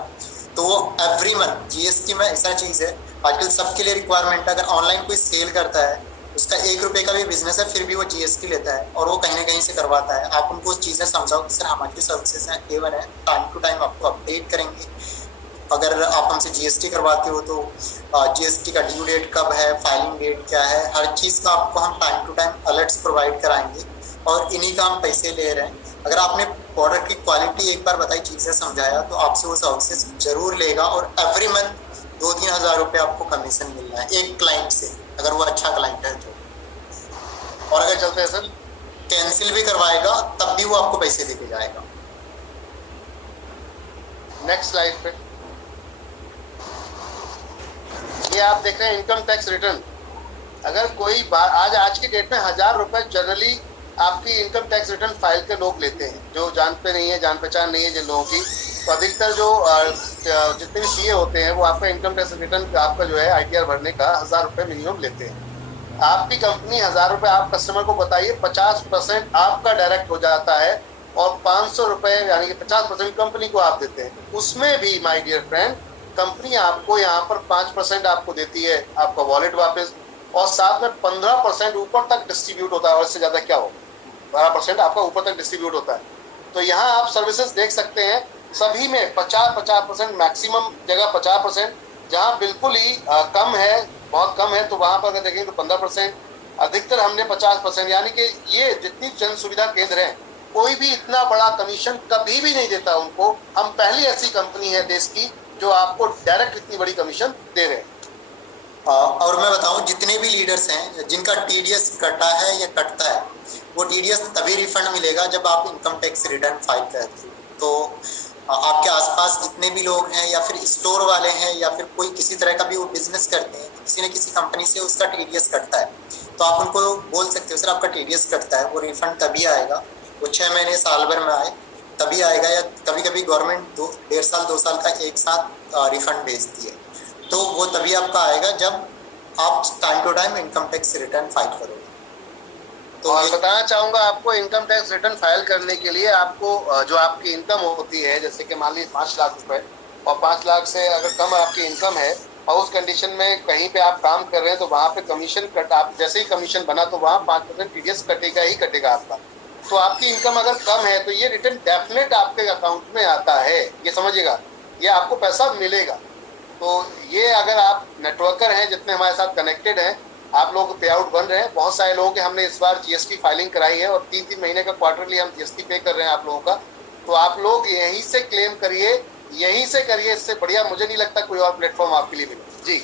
तो वो एवरी मंथ, जीएसटी में ऐसा चीज़ है आजकल सबके लिए रिक्वायरमेंट है, अगर ऑनलाइन कोई सेल करता है उसका 1 रुपये का भी बिजनेस है फिर भी वो जीएसटी लेता है और वो कहीं ना कहीं से करवाता है। आप उनको चीज़ें समझाओ कि सर हमारी सर्विसेज हैं A1 है, टाइम टू टाइम आपको अपडेट करेंगे। अगर आप हमसे जीएसटी करवाते हो तो जीएसटी का ड्यू डेट कब है, फाइलिंग डेट क्या है, हर चीज़ का आपको हम time to time alerts provide कराएंगे और इन्हीं का हम पैसे ले रहे हैं। अगर आपने प्रोडक्ट की क्वालिटी एक बार बताई, चीज़ें समझाया, तो आपसे वो सर्विसेज जरूर लेगा और एवरी मंथ 2-3 हज़ार रुपये आपको कमीशन मिल रहा है एक क्लाइंट से, अगर वो अच्छा क्लाइंट है तो। और अगर चलते हैं सर कैंसिल भी करवाएगा तब भी वो आपको पैसे देके जाएगा। नेक्स्ट स्लाइड पे ये आप देख रहे हैं इनकम टैक्स रिटर्न। अगर कोई आज की डेट में 1000 रुपये जनरली आपकी इनकम टैक्स रिटर्न फाइल के लोग लेते हैं, जो जान पे नहीं है, जान पहचान नहीं है जिन लोगों की, तो अधिकतर जो जितने भी सीए होते हैं वो आपका इनकम टैक्स रिटर्न आपका जो है आईटीआर भरने का 1000 रुपये मिनिमम लेते हैं। आपकी कंपनी 1000 रुपये आप कस्टमर को बताइए, 50% आपका डायरेक्ट हो जाता है और 500 रुपये यानी कि 50% कंपनी को आप देते हैं। उसमें भी माय डियर फ्रेंड कंपनी आपको यहाँ पर 5% आपको देती है आपका वॉलेट वापस, और साथ में 15% ऊपर तक डिस्ट्रीब्यूट होता है, और इससे ज़्यादा क्या हो, 12% आपका ऊपर तक डिस्ट्रीब्यूट होता है। तो यहाँ आप सर्विसेज देख सकते हैं सभी में 50% मैक्सिमम जगह 50%, जहाँ बिल्कुल ही कम है, बहुत कम है, तो वहाँ पर अगर देखेंगे तो 15%, अधिकतर हमने 50%, यानी कि ये जितनी जन सुविधा केंद्र हैं कोई भी इतना बड़ा कमीशन कभी भी नहीं देता उनको। हम पहली ऐसी कंपनी है देश की जो आपको डायरेक्ट इतनी बड़ी कमीशन दे रहे हैं। और मैं बताऊं जितने भी लीडर्स हैं जिनका टीडीएस कटा है या कटता है, वो टीडीएस तभी रिफंड मिलेगा जब आप इनकम टैक्स रिटर्न फाइल करते हो। तो आपके आसपास जितने भी लोग हैं या फिर स्टोर वाले हैं या फिर कोई किसी तरह का भी वो बिजनेस करते हैं, किसी न किसी कंपनी से उसका टीडीएस कटता है, तो आप उनको बोल सकते हो सर आपका टीडीएस कटता है, वो रिफंड तभी आएगा वो 6 महीने साल भर में आए तभी आएगा, या कभी कभी गवर्नमेंट 1.5 साल 2 साल का एक साथ रिफंड भेजती है, तो वो तभी आपका आएगा जब आप time to time income tax return file करोगे। तो और बताना चाहूंगा आपको, इनकम टैक्स रिटर्न फाइल करने के लिए आपको जो आपकी इनकम होती है, जैसे कि मान लीजिए 5 लाख रुपए, और 5 लाख से अगर कम आपकी इनकम है और उस कंडीशन में कहीं पे आप काम कर रहे हैं, तो वहां पे कमीशन कट, आप जैसे ही कमीशन बना तो वहां 5% टीडीएस कटेगा ही कटेगा आपका। तो आपकी इनकम अगर कम है तो ये रिटर्न डेफिनेट आपके अकाउंट में आता है, ये समझिएगा, ये आपको पैसा मिलेगा। तो ये अगर आप नेटवर्कर हैं, जितने हमारे साथ कनेक्टेड हैं, आप लोग पे आउट बन रहे हैं। बहुत सारे लोगों के हमने इस बार जीएसटी फाइलिंग कराई है और 3-3 महीने का क्वार्टरली हम जीएसटी पे कर रहे हैं आप लोगों का। तो आप लोग यहीं से क्लेम करिए, यहीं से करिए, इससे बढ़िया मुझे नहीं लगता कोई और प्लेटफॉर्म आपके लिए मिले। जी,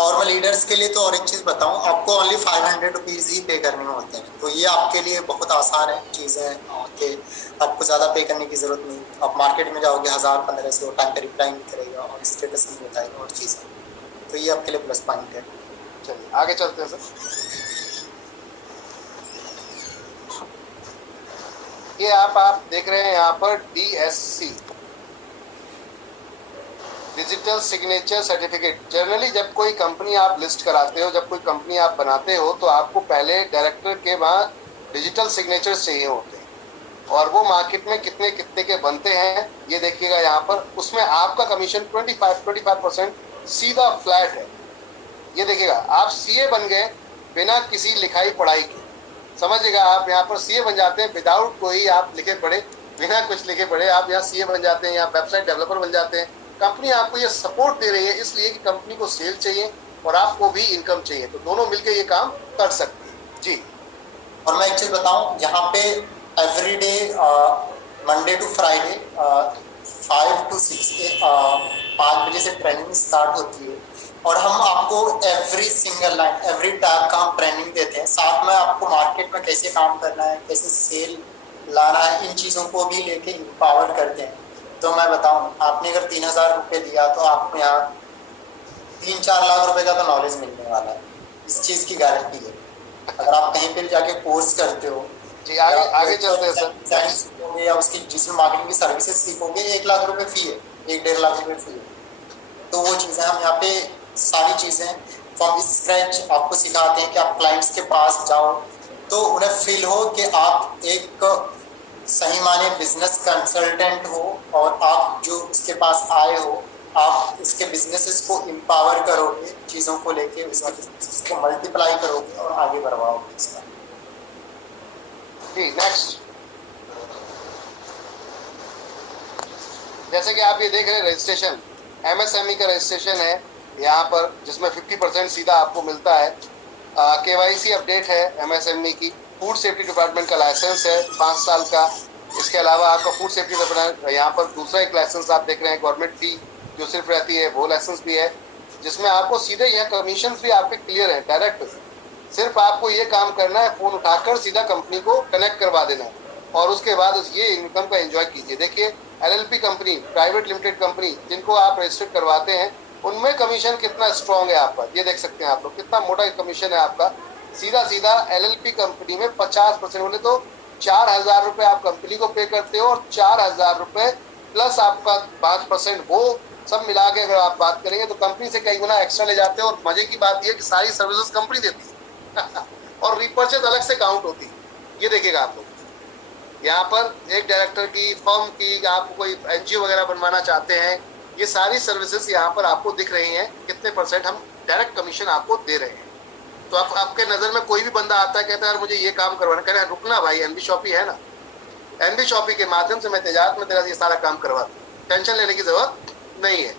और मैं लीडर्स के लिए तो और एक चीज़ बताऊं, आपको ओनली 500 रुपीज़ ही पे करने होते हैं, तो ये आपके लिए बहुत आसान है चीज़ें कि आपको ज़्यादा पे करने की ज़रूरत नहीं। आप मार्केट में जाओगे 1000-1500 टाइम पर रिप्लाई नहीं करेगा और स्टेटस नहीं बताएगा और चीज़ें, तो ये आपके लिए प्लस पॉइंट है। चलिए आगे चलते हैं सर। ये आप देख रहे हैं यहाँ पर DSC, digital signature certificate. Generally जब कोई कंपनी आप लिस्ट कराते हो, जब कोई कंपनी आप बनाते हो, तो आपको पहले डायरेक्टर के वहाँ डिजिटल सिग्नेचर चाहिए होते हैं, और वो मार्केट में कितने कितने के बनते हैं ये देखिएगा यहाँ पर। उसमें आपका कमीशन 25% सीधा फ्लैट है। ये देखिएगा, आप सीए बन गए बिना किसी लिखाई पढ़ाई के, समझिएगा, आप यहाँ पर सीए बन जाते हैं विदाउट कोई आप लिखे पढ़े, बिना कुछ लिखे पढ़े आप यहाँ सीए बन जाते हैं, यहाँ वेबसाइट डेवलपर बन जाते हैं। कंपनी आपको ये सपोर्ट दे रही है इसलिए कि कंपनी को सेल चाहिए और आपको भी इनकम चाहिए, तो दोनों मिलकर ये काम कर सकते हैं। जी, और मैं एक चीज़ बताऊं, यहाँ पे everyday Monday to Friday 5 to 6 5 बजे से ट्रेनिंग स्टार्ट होती है, और हम आपको every single line every tab का हम ट्रेनिंग देते हैं। साथ में आपको मार्केट में कैसे काम करना है, कैसे सेल लाना है, इन चीज़ों को भी लेके एम्पावर करते हैं। तो मैं बताऊं, आपने अगर 3000 रुपये दिया तो आपको यहाँ 3-4 लाख रुपए का तो नॉलेज मिलने वाला है, इस चीज़ की गारंटी है। अगर आप कहीं पर जाके कोर्स करते हो, जी आगे चलते हैं सर, डिजाइन सीखोगे या उसकी डिजिटल मार्केटिंग की सर्विसेज सीखोगे, 1 लाख रुपए फी है, 1-1.5 लाख रुपए फी है। तो वो चीज़ें हम यहाँ पे सारी चीज़ें फ्रॉम स्क्रैच आपको सिखाते हैं कि आप क्लाइंट्स के पास जाओ तो उन्हें फील हो कि आप एक सही माने बिजनेस कंसल्टेंट हो, और आप जो उसके पास आए हो, आप उसके बिजनेसेस को एम्पावर करोगे, चीज़ों को लेके उसके बिजनेसेस को मल्टीप्लाई करोगे और आगे बढ़वाओगे इसका। जी नेक्स्ट, जैसे कि आप ये देख रहे हैं रजिस्ट्रेशन, एमएसएमई का रजिस्ट्रेशन है यहाँ पर, जिसमें 50% सीधा आपको मिलता है। केवाईसी अपडेट है एमएसएमई की, फूड सेफ्टी डिपार्टमेंट का लाइसेंस है 5 साल का। इसके अलावा आपका फूड सेफ्टी डिपार्टमेंट यहाँ पर दूसरा एक लाइसेंस आप देख रहे हैं, गवर्नमेंट की जो सिर्फ रहती है वो लाइसेंस भी है, जिसमें आपको सीधे यह कमीशन भी आपके क्लियर है डायरेक्ट। सिर्फ आपको ये काम करना है, फ़ोन उठाकर सीधा कंपनी को कनेक्ट करवा देना है और उसके बाद ये इनकम का एंजॉय कीजिए। देखिए LLP company, private limited company जिनको आप रजिस्टर करवाते हैं, उनमें कमीशन कितना स्ट्रॉन्ग है आपका, ये देख सकते हैं आप लोग, कितना मोटा कमीशन है आपका। सीधा एलएलपी कंपनी में 50% बोले तो 4000 रुपये आप कंपनी को पे करते हो, और 4000 रुपये प्लस आपका 5%, वो सब मिला के अगर आप बात करेंगे तो कंपनी से कई गुना एक्स्ट्रा ले जाते हो। और मजे की बात यह कि सारी सर्विसेज कंपनी देती है और रिपर्चेज अलग से काउंट होती है। ये देखिएगा आप लोग यहाँ पर एक डायरेक्टर की, फर्म की, आप कोई एनजीओ वगैरह बनवाना चाहते हैं, ये सारी सर्विसेज यहाँ पर आपको दिख रही हैं, कितने % हम डायरेक्ट कमीशन आपको दे रहे हैं। तो आपके नज़र में कोई भी बंदा आता है, कहता है यार मुझे ये काम करवाना, कह रहे हैं रुकना भाई, एनबी शॉपी है ना, एनबी शॉपी के माध्यम से मैं तेजाब में तेरा ये सारा काम करवा दूँ, टेंशन लेने की जरूरत नहीं है।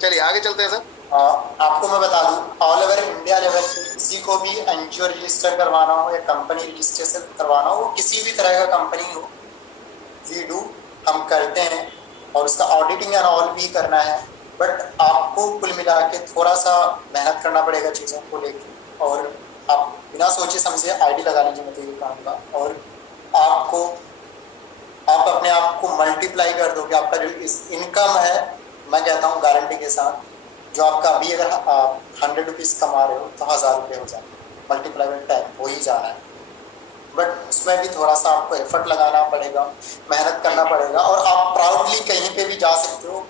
चलिए आगे चलते हैं सर। आपको मैं बता दूं, ऑल ओवर इंडिया लेवल पे किसी को भी एनजीओ रजिस्टर करवाना हो या कंपनी रजिस्ट्रेशन करवाना हो, किसी भी तरह का कंपनी हो, वी डू, हम करते हैं, और उसका ऑडिटिंग एंड ऑल भी करना है। बट आपको कुल मिला के थोड़ा सा मेहनत करना पड़ेगा चीज़ों को लेके, और आप बिना सोचे समझे आईडी लगा लीजिए, मैं तो ये कहूँगा, और आप अपने आप को मल्टीप्लाई कर दोगे। आपका जो इनकम है, मैं कहता हूँ गारंटी के साथ, जो आपका अभी अगर 100 रुपीज़ कमा रहे हो तो 1000 रुपये हो जाए, मल्टीप्लाई बाय 10 हो ही जाना है। बट उसमें भी थोड़ा सा आपको एफर्ट लगाना पड़ेगा, मेहनत करना पड़ेगा, और आप प्राउडली कहीं पे भी जा सकते हो।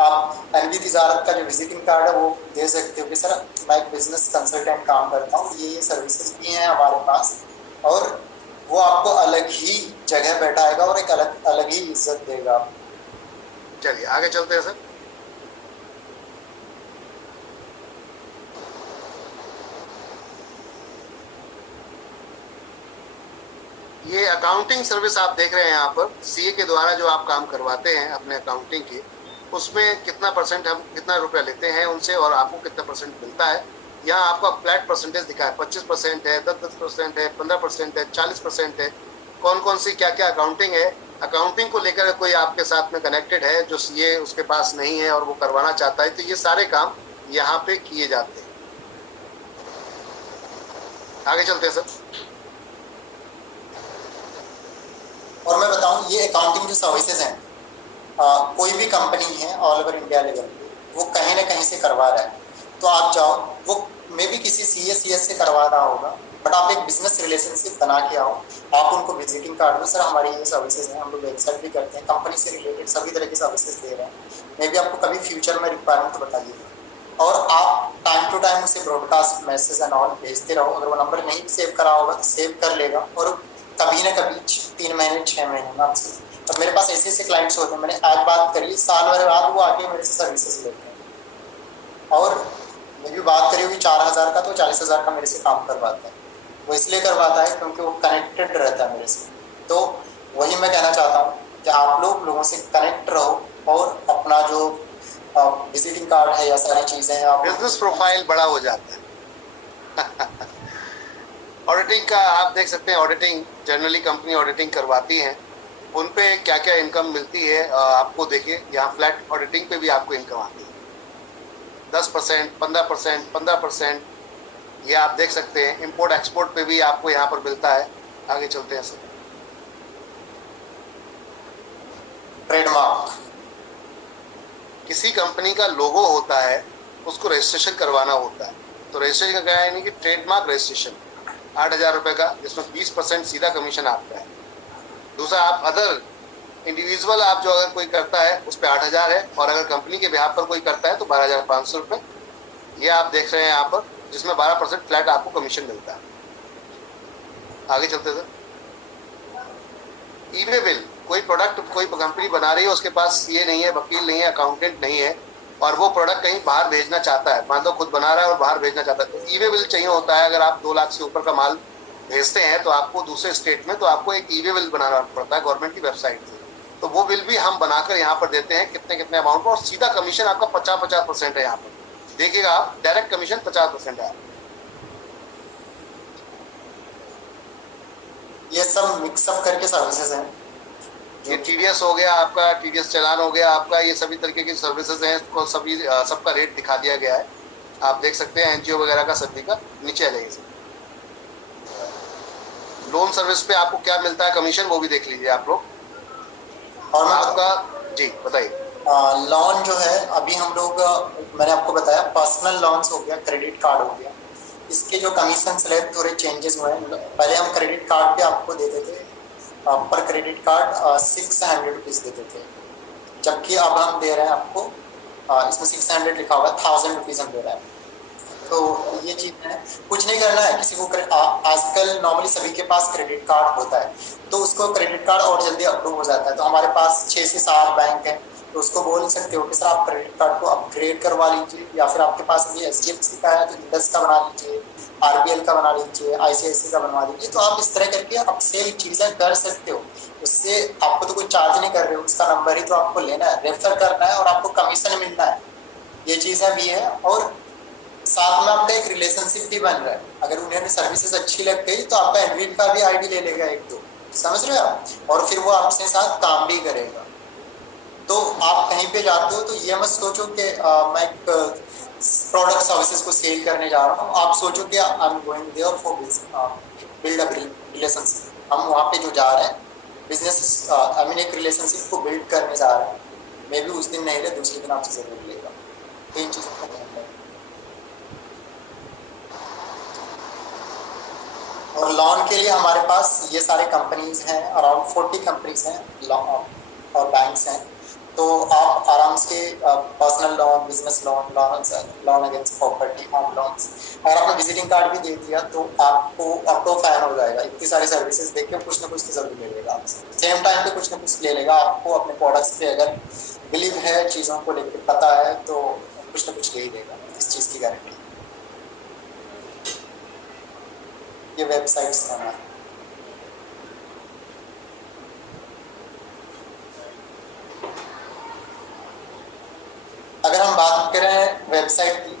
आप एनवी तिजारत का जो विजिटिंग कार्ड है वो दे सकते हो कि सर मैं एक बिजनेस कंसल्टेंट काम करता हूँ, ये सर्विसेज भी हैं हमारे पास, और वो आपको अलग ही जगह बैठाएगा और एक अलग अलग ही इज्जत देगा। चलिए आगे चलते हैं सर। ये अकाउंटिंग सर्विस आप देख रहे हैं यहाँ पर, सीए के द्वारा जो आप काम करवाते हैं अपने अकाउंटिंग के, उसमें कितना परसेंट हम कितना रुपया लेते हैं उनसे और आपको कितना परसेंट मिलता है। यहाँ आपका फ्लैट परसेंटेज दिखा है, 25% है, 10% है, 15% है, 40% है। कौन कौन सी क्या क्या अकाउंटिंग है, अकाउंटिंग को लेकर कोई आपके साथ में कनेक्टेड है जो सीए उसके पास नहीं है और वो करवाना चाहता है, तो ये सारे काम यहाँ पे किए जाते हैं। आगे चलते हैं सर। और मैं बताऊं, ये अकाउंटिंग जो सर्विसेज हैं, कोई भी कंपनी है ऑल ओवर इंडिया लेवल पे, वो कहीं ना कहीं से करवा रहा है, तो आप जाओ, वो मे भी किसी सीएस से करवा रहा होगा, बट आप एक बिजनेस रिलेशनशिप बना के आओ, आप उनको विजिटिंग कार्ड दो, सर हमारी ये सर्विसेज हैं, हम लोग वेबसाइट भी करते हैं, कंपनी से रिलेटेड सभी तरह की सर्विसेज दे रहे हैं, मे भी आपको कभी फ्यूचर में रिक्वायरमेंट तो बताइएगा, और आप टाइम टू टाइम उसे ब्रॉडकास्ट मैसेज एंड ऑल भेजते रहो। अगर वो नंबर नहीं सेव करा होगा तो सेव कर लेगा, और कभी ना कभी 3 महीने 6 महीने में आपसे, तो मेरे पास ऐसे ऐसे क्लाइंट्स होते हैं, मैंने आज बात करी, साल भर बाद वो आके मेरे से सर्विसेज लेते हैं, और मैं भी बात करी हुई 4,000 का, तो 40,000 का मेरे से काम करवाता है। वो इसलिए करवाता है क्योंकि वो कनेक्टेड रहता है मेरे से। तो वही मैं कहना चाहता हूँ कि आप लोगों से कनेक्ट रहो, और अपना जो विजिटिंग कार्ड है या सारी चीज़ें हैं, आप बिजनेस प्रोफाइल बड़ा हो जाता है। ऑडिटिंग का आप देख सकते हैं, ऑडिटिंग जनरली कंपनी ऑडिटिंग करवाती हैं, उन पे क्या क्या इनकम मिलती है आपको देखिए, यहाँ फ्लैट ऑडिटिंग पे भी आपको इनकम आती है 10%, 15%, 15%, ये आप देख सकते हैं। इंपोर्ट एक्सपोर्ट पे भी आपको यहाँ पर मिलता है। आगे चलते हैं सर। ट्रेडमार्क, किसी कंपनी का लोगो होता है, उसको रजिस्ट्रेशन करवाना होता है, तो रजिस्ट्रेशन का क्या है, यानी कि ट्रेडमार्क रजिस्ट्रेशन 8,000 रुपये का, जिसमें 20% सीधा कमीशन आपका है। दूसरा, आप अदर इंडिविजुअल आप जो अगर कोई करता है उस पर 8,000 है, और अगर कंपनी के बिहाफ पर कोई करता है तो 12,500 रुपये, ये आप देख रहे हैं यहाँ पर, जिसमें 12% फ्लैट आपको कमीशन मिलता है। आगे चलते सर। ई वे बिल, कोई प्रोडक्ट कोई कंपनी बना रही है, उसके पास सीए नहीं है, वकील नहीं है, अकाउंटेंट नहीं है, और वो प्रोडक्ट कहीं बाहर भेजना चाहता है, मान लो खुद बना रहा है और बाहर भेजना चाहता है, तो ई वे बिल चाहिए होता है। अगर आप 2 लाख से ऊपर का माल भेजते हैं तो आपको दूसरे स्टेट में, तो आपको एक ई वे बिल बनाना पड़ता है गवर्नमेंट की वेबसाइट से, तो वो बिल भी हम बनाकर यहाँ पर देते हैं कितने कितने अमाउंट पर, और सीधा कमीशन आपका 50% है। यहाँ पर देखिएगा आप, डायरेक्ट कमीशन 50% है। ये सब मिक्सअप करके सर्विसेज हैं। ये टीडीएस हो गया आपका, टीडीएस चालान हो गया आपका, ये सभी तरीके की सर्विसेज हैं, इसको सभी सबका रेट दिखा दिया गया है, आप देख सकते हैं। एनजीओ वगैरह का सभी का नीचे आ जाइए। लोन सर्विस पे आपको क्या मिलता है कमीशन, वो भी देख लीजिए आप लोग। और आपका जी बताइए। लोन जो है, अभी हम लोग, मैंने आपको बताया पर्सनल लोन्स हो गया, क्रेडिट कार्ड हो गया, इसके जो कमीशन स्लैब थोड़े चेंजेस हुए हैं। पहले हम क्रेडिट कार्ड पे आपको देते थे पर क्रेडिट कार्ड 600 रुपीज़ देते थे, जबकि अब हम दे रहे हैं आपको, इसमें 600 लिखा हुआ है, 1000 रुपीज़ हम दे रहे हैं। तो ये चीज़ है, कुछ नहीं करना है किसी को। आजकल नॉर्मली सभी के पास क्रेडिट कार्ड होता है, तो उसको क्रेडिट कार्ड और जल्दी अप्रूव हो जाता है। तो हमारे पास 6 से 7 बैंक हैं, तो उसको बोल सकते हो कि सर आप क्रेडिट कार्ड को अपग्रेड करवा लीजिए, या फिर आपके पास अभी HDFC का है तो इंडस का बना लीजिए, RBL का बना लीजिए, ICICI का बनवा लीजिए। तो आप इस तरह करके अपसेल चीज़ें कर सकते हो, उससे आपको तो कोई चार्ज नहीं कर रहे हो, उसका नंबर ही तो आपको लेना है, रेफर करना है, और आपको कमीशन मिलना है। ये चीज़ें भी है, और साथ में आपका एक रिलेशनशिप भी बन रहा है। अगर उन्हें सर्विसेज अच्छी लग गई तो आपका एनवील का भी ID ले लेगा 1-2, समझ रहे हो आप, और फिर वो आपसे साथ काम भी करेगा। तो आप कहीं पे जाते हो तो ये मत सोचो कि मैं एक प्रोडक्ट सर्विसेज को सेल करने जा रहा हूँ, आप सोचो कि I am going there for build a relationship. हम वहाँ पे जो जा रहे हैं बिजनेस, आई मीन एक रिलेशनशिप को बिल्ड करने जा रहे हैं, मे भी उस दिन नहीं रहे, दूसरे दिन आपसे जरूर लेगा। तो इन चीज़ों का ध्यान रखें। और लॉन के लिए हमारे पास ये सारे कंपनीज हैं, अराउंड 40 कंपनीज हैं और बैंक्स हैं। तो आप आराम से personal loan, business loan, loan against property, home loans, और आपने विजिटिंग कार्ड भी दे दिया तो आपको ऑटो फाइन हो जाएगा। इतनी सारी सर्विसेज देख के कुछ ना कुछ तो जरूर ले लेगा आपसे, सेम टाइम पे कुछ ना कुछ ले लेगा। आपको अपने प्रोडक्ट्स पे अगर बिलीव है, चीज़ों को लेकर पता है, तो कुछ ना कुछ ले ही देगा, इस चीज़ की गारंटी। ये वेबसाइट्स हैं हमारी। अगर हम बात करें वेबसाइट की,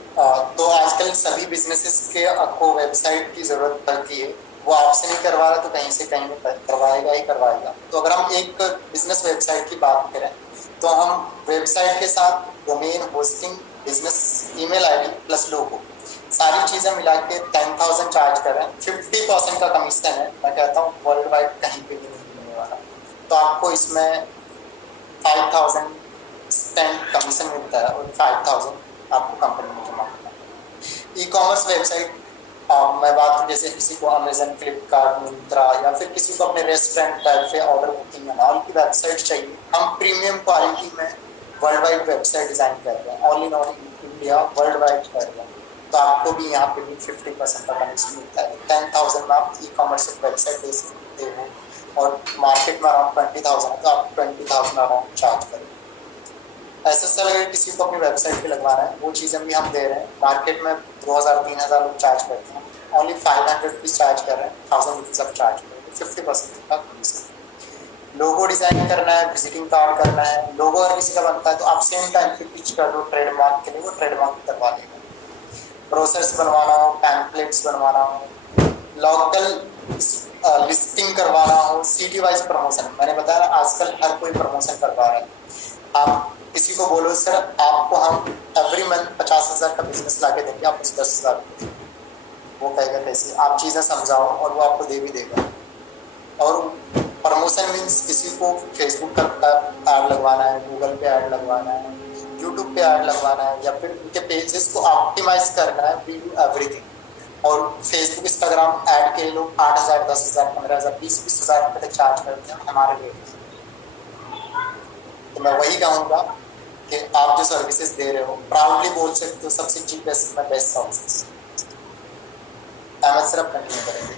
तो आजकल सभी बिजनेसेस के आपको वेबसाइट की ज़रूरत पड़ती है। वो आपसे नहीं करवा रहा तो कहीं से कहीं करवाएगा ही करवाएगा। तो अगर हम एक बिजनेस वेबसाइट की बात करें तो हम वेबसाइट के साथ domain, hosting, business email ID plus logo, सारी चीज़ें मिला के 10,000 चार्ज कर रहे हैं। 50% का कमीशन है। मैं कहता हूँ वर्ल्ड वाइड कहीं पे भी नहीं मिलने वाला। तो आपको इसमें 5,000 कमीशन मिलता है और 5,000 आपको कंपनी में जमा करना है। ई कॉमर्स वेबसाइट मैं बात करूँ, जैसे किसी को अमेजन, फ्लिपकार्ट, मिंत्रा, या फिर किसी को अपने restaurant, cafe, order booking and all की वेबसाइट चाहिए, हम प्रीमियम क्वालिटी में वर्ल्ड वाइड वेबसाइट डिज़ाइन कर रहे हैं, all in all India world wide कर रहे हैं। तो आपको भी यहाँ पे भी 50% का कमीशन मिलता है। 10,000 में आप ई कॉमर्स वेबसाइट दे सकते हो और मार्केट में अराउंड 20,000 है, तो आप 20,000 अराउंड चार्ज करें। एसएसएल अगर किसी को अपनी वेबसाइट पे लगवाना है, वो चीज़ें भी हम दे रहे हैं। मार्केट में 2,000-3,000 लोग चार्ज करते हैं, ओनली 500 रुपीज़ चार्ज कर रहे हैं, 1,000 रुपीज़ आप चार्ज करें, 50% का कमीशन। लोगो डिज़ाइन करना है, विजिटिंग कार्ड करना है, लोगो अगर किसी का बनता है तो आप सेम टाइम पे पिच कर दो ट्रेडमार्क के लिए, वो ट्रेडमार्क करवा देगा। ब्रोशर्स बनवाना हो, पैम्पलेट्स बनवाना हो, लोकल लिस्टिंग करवाना हो, सिटी वाइज प्रमोशन, मैंने बताया आजकल हर कोई प्रमोशन करवा रहा है। आप किसी को बोलो सर आपको हम एवरी मंथ 50,000 का बिजनेस ला के देंगे, आप उस 10,000, वो कहेगा कैसे? आप चीज़ें समझाओ और वो आपको दे भी देगा। और प्रमोशन मीन्स किसी को फेसबुक का ऐड लगवाना है, गूगल पे ऐड लगवाना है, यूट्यूब पे ऐड लगवाना है, या फिर उनके पेजेस को ऑप्टिमाइज करना है, वी डू एवरीथिंग। और फेसबुक, इंस्टाग्राम ऐड के लोग 8,000, 10,000, 15,000, 20,000 रुपये तक चार्ज करते हैं हमारे लिए। तो मैं वही कहूँगा कि आप जो सर्विसेज दे रहे हो, प्राउडली बोल सकते हो सबसे चीपेस्ट में बेस्ट सर्विसेज। अहमद सर, आप कंटिन्यू करेंगे।